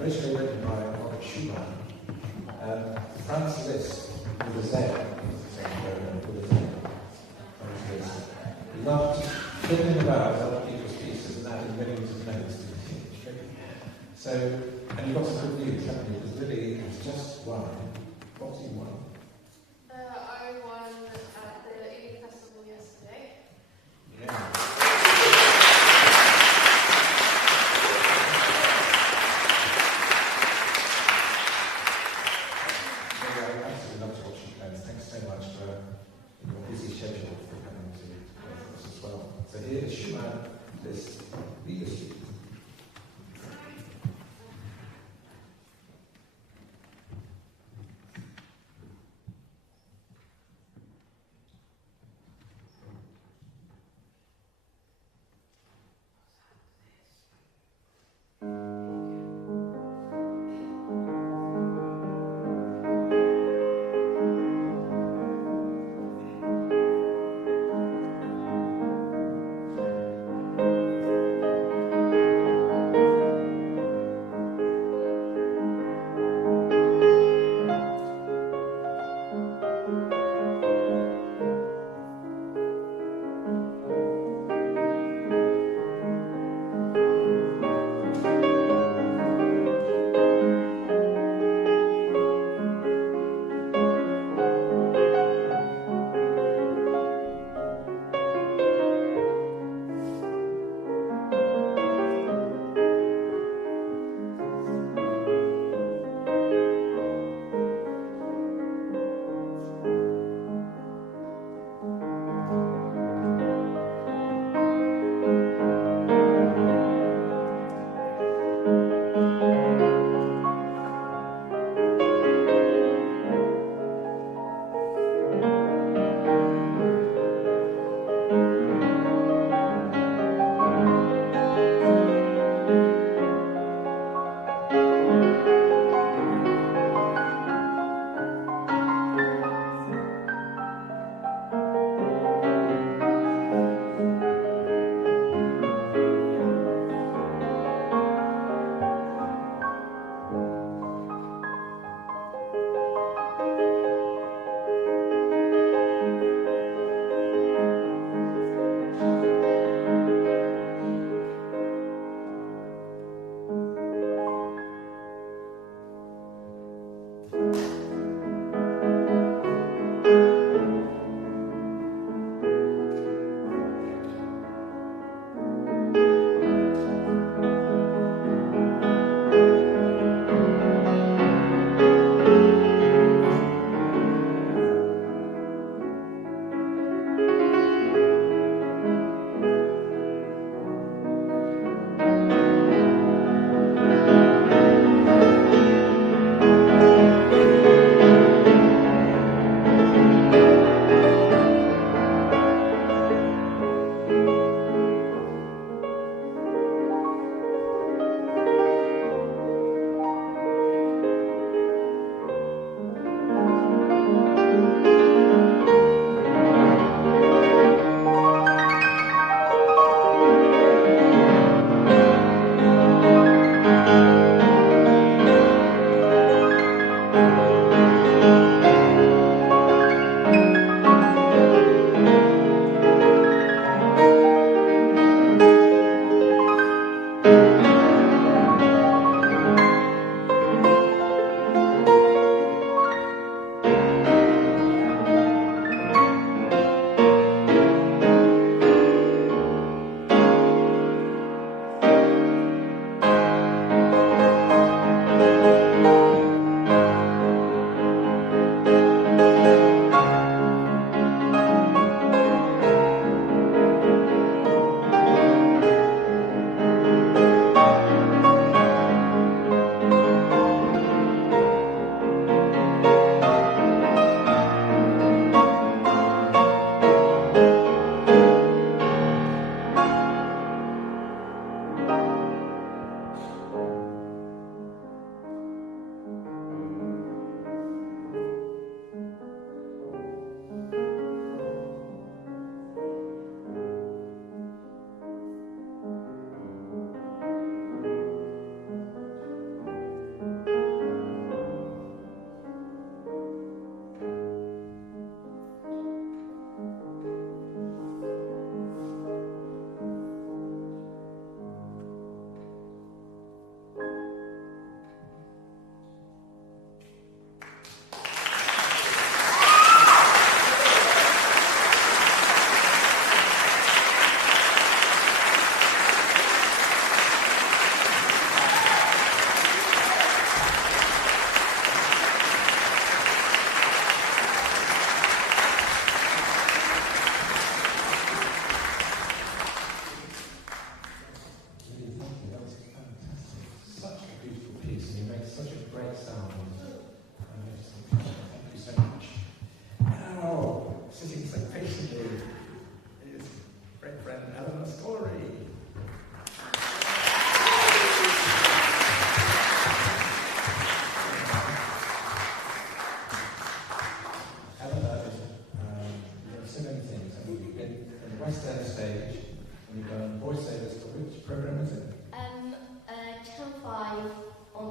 Originally written by Robert Schumann. Franz Liszt, with a Z, with a Z. He loved thinking about other people's pieces and adding millions of notes to it. So, and you got some good news, haven't you? Because Lily has just won. What did you won? I won at the Ealing Festival yesterday. Yeah. Thanks so much for your busy schedule for coming to work for us as well. So here is Schumann, this leadership.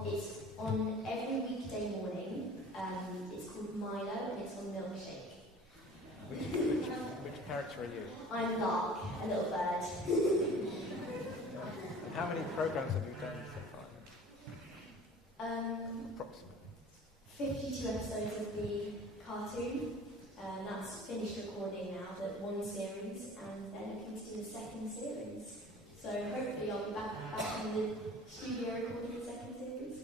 it's on every weekday morning. It's called Milo and it's on Milkshake. Which character are you? I'm Lark, a little bird. And how many programs have you done so far? Approximately. 52 episodes of the cartoon. That's finished recording now, but one series, and they're looking to do the second series. So hopefully I'll be back in the studio recording the second series.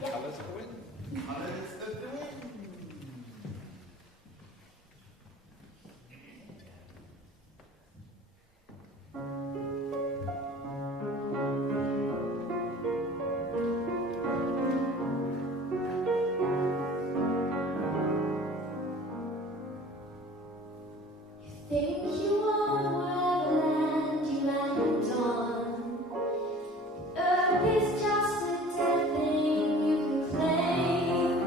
Colours of the Wind. Colours of the Wind. Think you are where the land you land on. Earth is just a dead thing you can claim.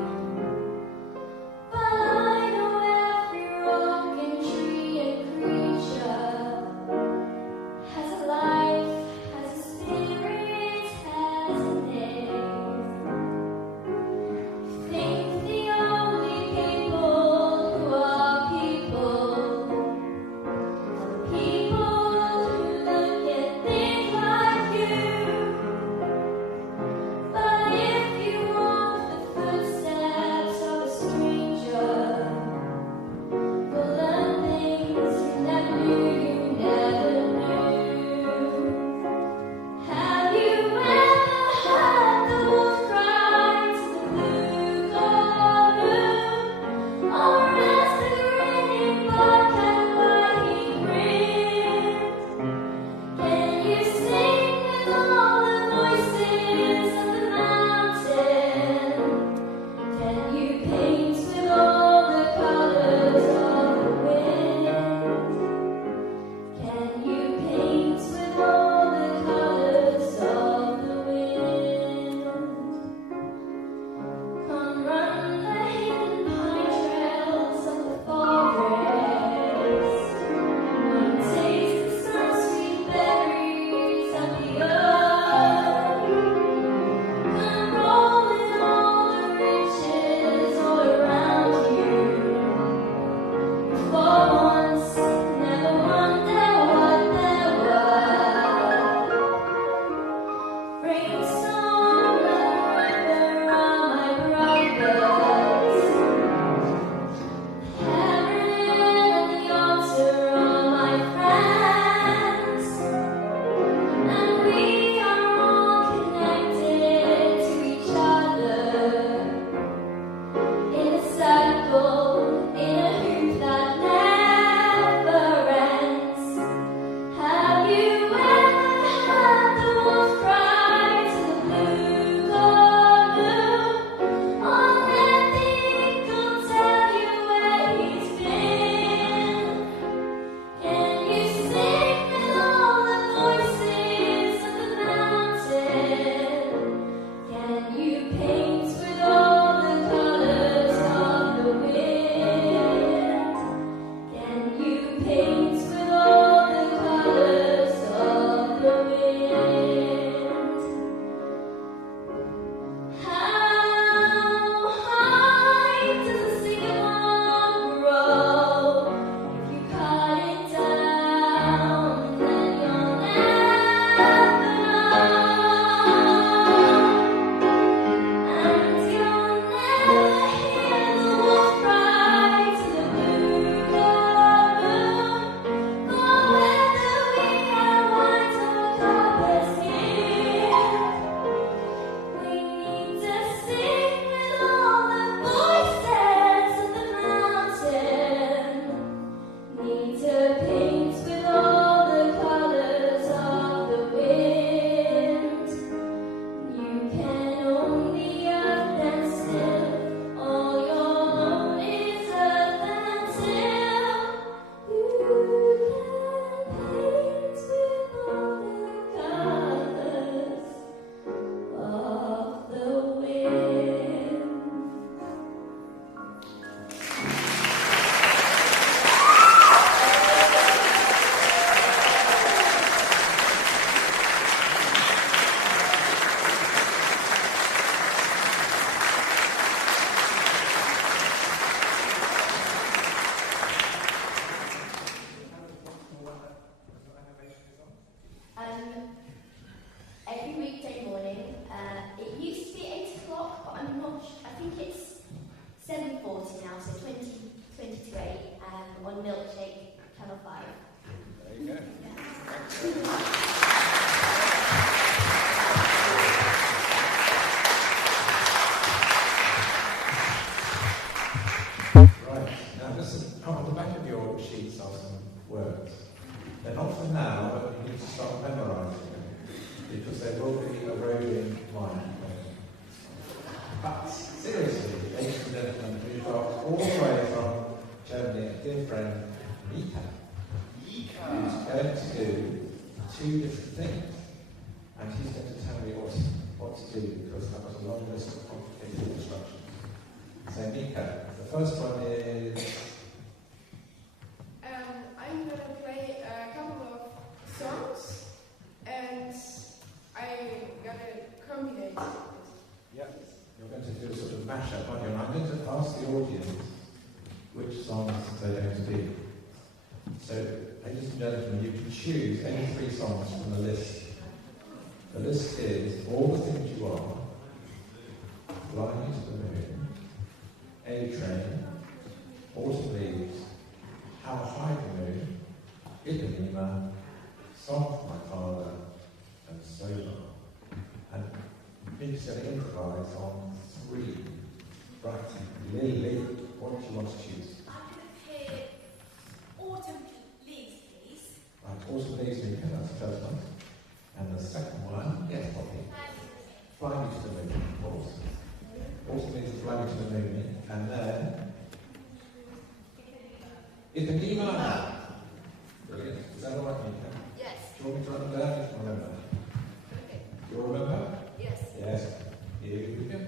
2 different things. And he's going to tell me what to do, because that was a long list of complicated instructions. So Mika, the first one is... I'm going to play a couple of songs, and I'm going to combine it. Yep. You're going to do a sort of mashup, aren't you? And I'm going to ask the audience which songs they're going to be. So, ladies and gentlemen, you can choose any 3 songs from the list. The list is All the Things You Are, Fly Me to the Moon, A-Train, Autumn Leaves, How High the Moon, Ipanema, Song for My Father, and So Long. And Pete's going to improvise on 3. Right, Lily, what do you want to choose? I'm going to pick Autumn Leaves, please. Right, Autumn Leaves, Mika, that's the first one. And the second one, yes, Poppy. Fly Me to the Moon, of course. Autumn Leaves, Fly Me to the Moon. And then... Ipanema! Brilliant. Is that all right, Mika? Yes. Do you want me to write them down? You can remember. Okay. Do you all remember? Yes. Yes. Here we go.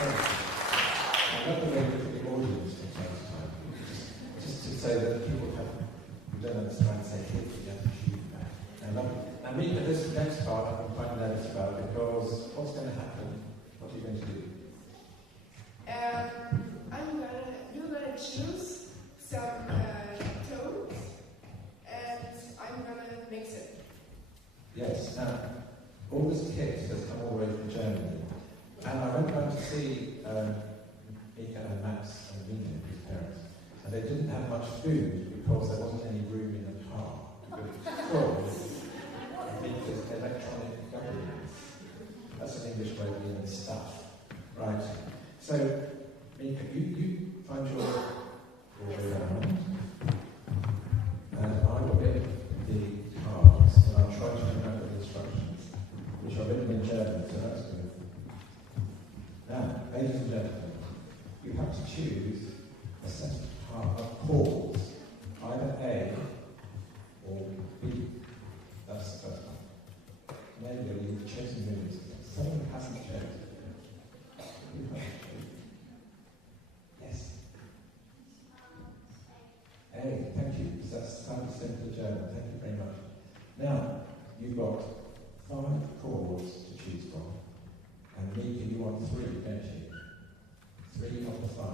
I love the way you look at the audience from time to time. Just to say that people who don't understand say hit the other shoe back. I love it. And Mika, this next part I'm quite nervous about because what's going to happen? What are you going to do? You're gonna choose some tones, and I'm gonna mix it. Yes. Now, all this kit has come all the way from Germany. And I went round to see Mika and Max and Nina, his parents, and they didn't have much food because there wasn't any room in the car. It was full of Mika's electronic governance. That's an English way of meaning stuff. Right. So, Mika, you find your way around, and I will get the cards, and I'll try to remember the instructions, which are written in German, so that's good. Now, ladies and gentlemen, you have to choose a set of chords, either A or B. That's the first one. Maybe you've chosen millions. Someone hasn't chosen. You have chosen. Yes. A, thank you, because that's sounds simple German. Thank you very much. Now, you've got 5 chords to choose from. And Mika, you want 3, don't you? 3 of the 5.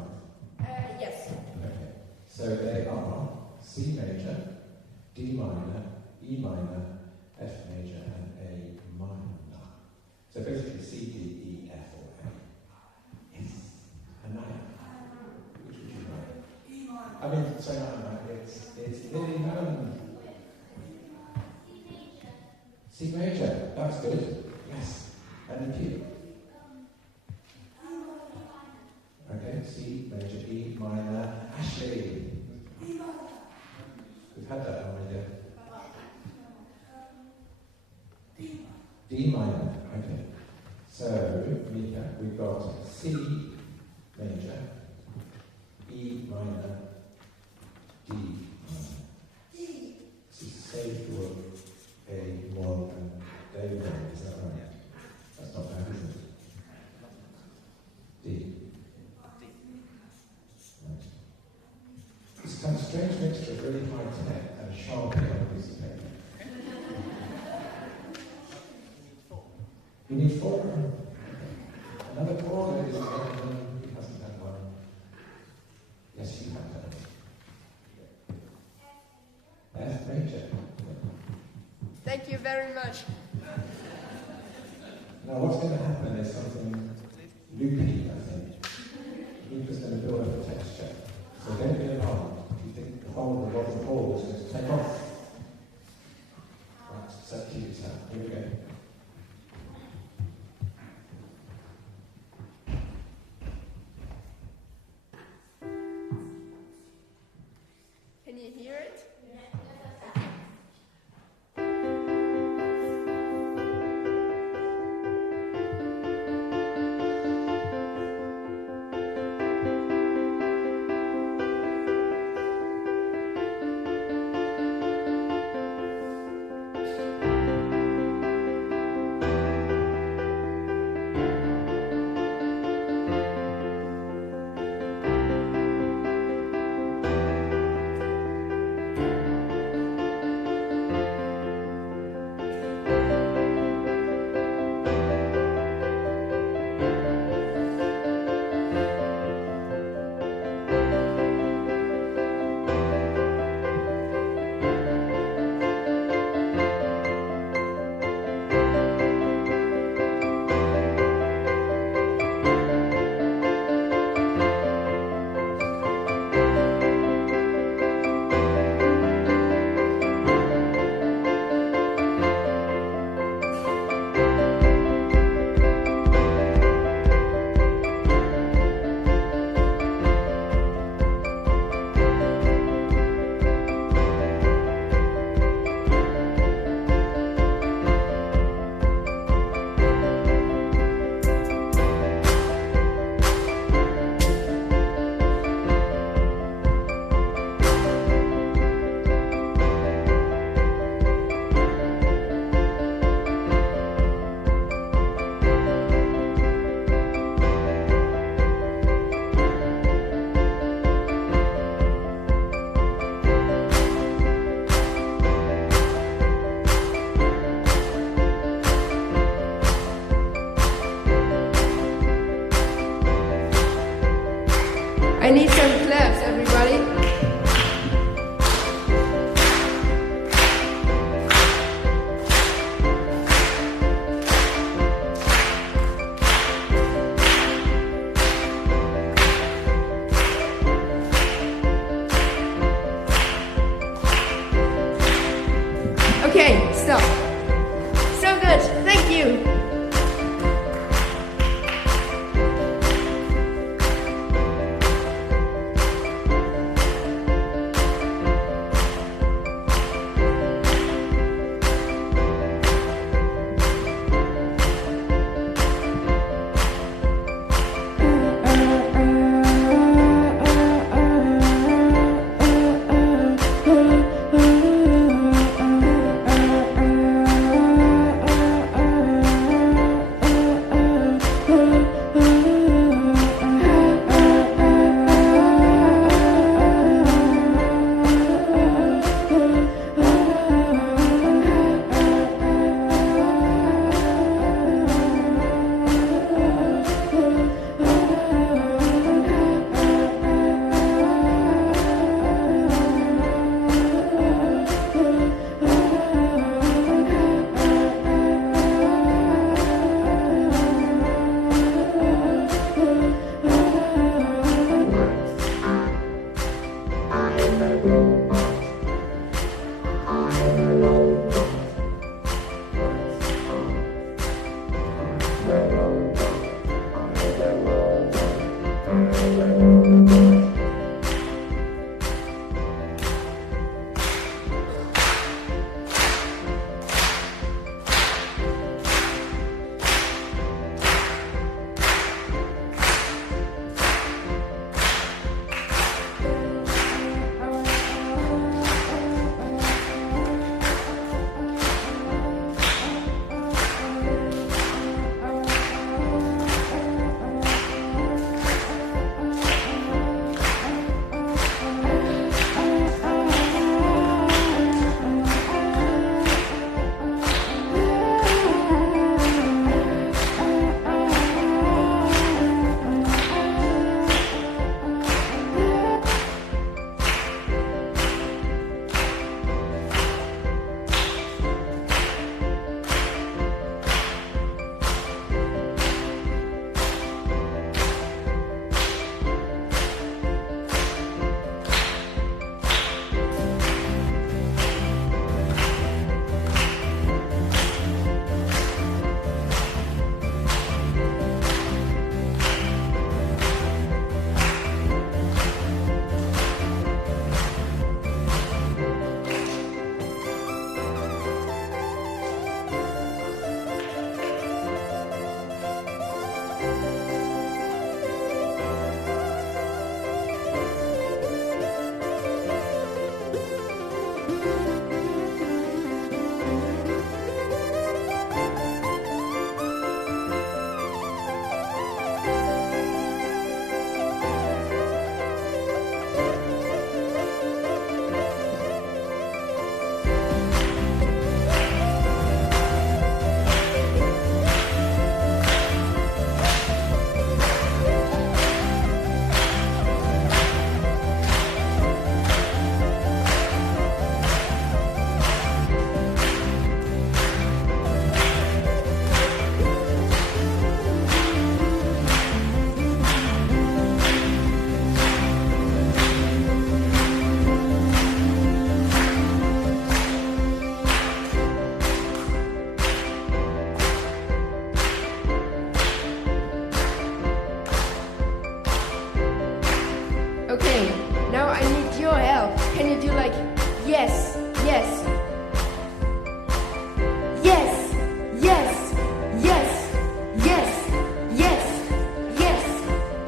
Yes. Okay. So they are C major, D minor, E minor, F major, and A minor. So basically C, D, E, F, or A. Yes. And which would you like? E minor. I mean, sorry, not it's Lily Mellon. C major. That's good. Yes. And the key. Okay, C major, E minor, Ashley. We've had that already. D minor, okay. So, Mika, we've got C major, E minor, D minor. C, A, Moll, and David. Is that right? That's not bad, is it? D. It's kind of strange mixture of really high tech and a Sharpie on a piece of paper. You need 4. Another 4, ladies and gentlemen. Who hasn't had one? Yes, you have done it. F major. Thank you very much. Now, what's going to happen is something loopy, I think. Luca's going to build up a texture. So don't be alarmed. You think the whole of the bottom hole is going to take off. Right, set to yourself. Here we go. Can you hear it? E I need some claps, everybody. Okay, stop. So good, thank you. Okay, now I need your help. Can you do like, yes, yes, yes, yes, yes, yes, yes, yes,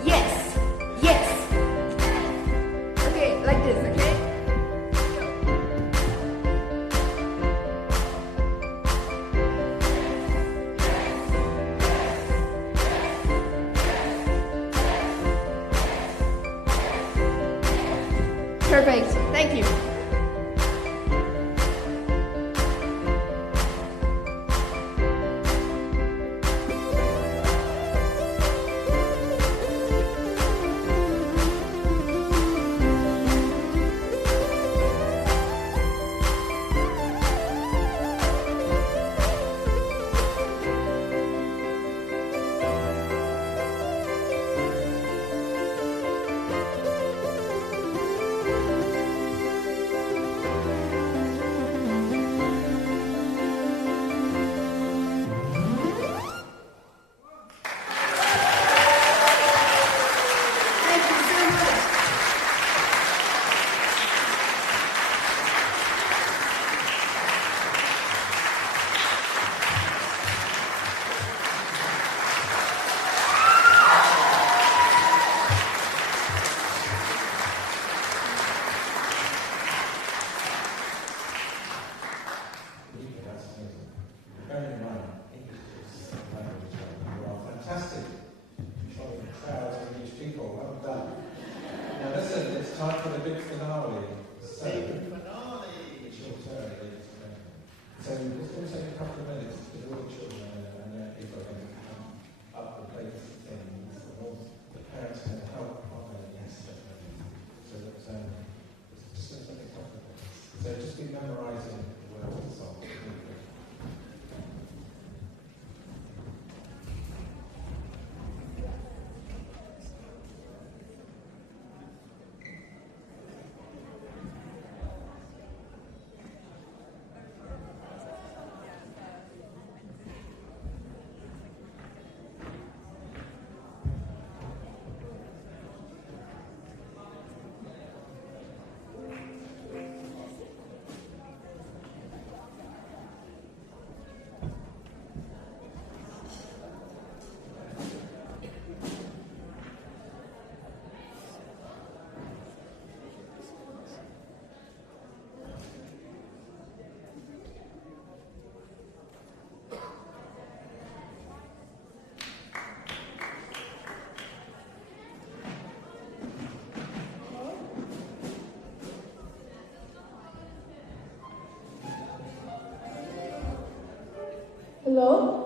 yes, yes. Okay, like this, okay? Perfect, thank you. couple of minutes to all the children and young people are going to come up with plates and things, and all the parents can help on their yes, definitely. So that's just a couple of minutes. So just be memorising the words of the song. Hello?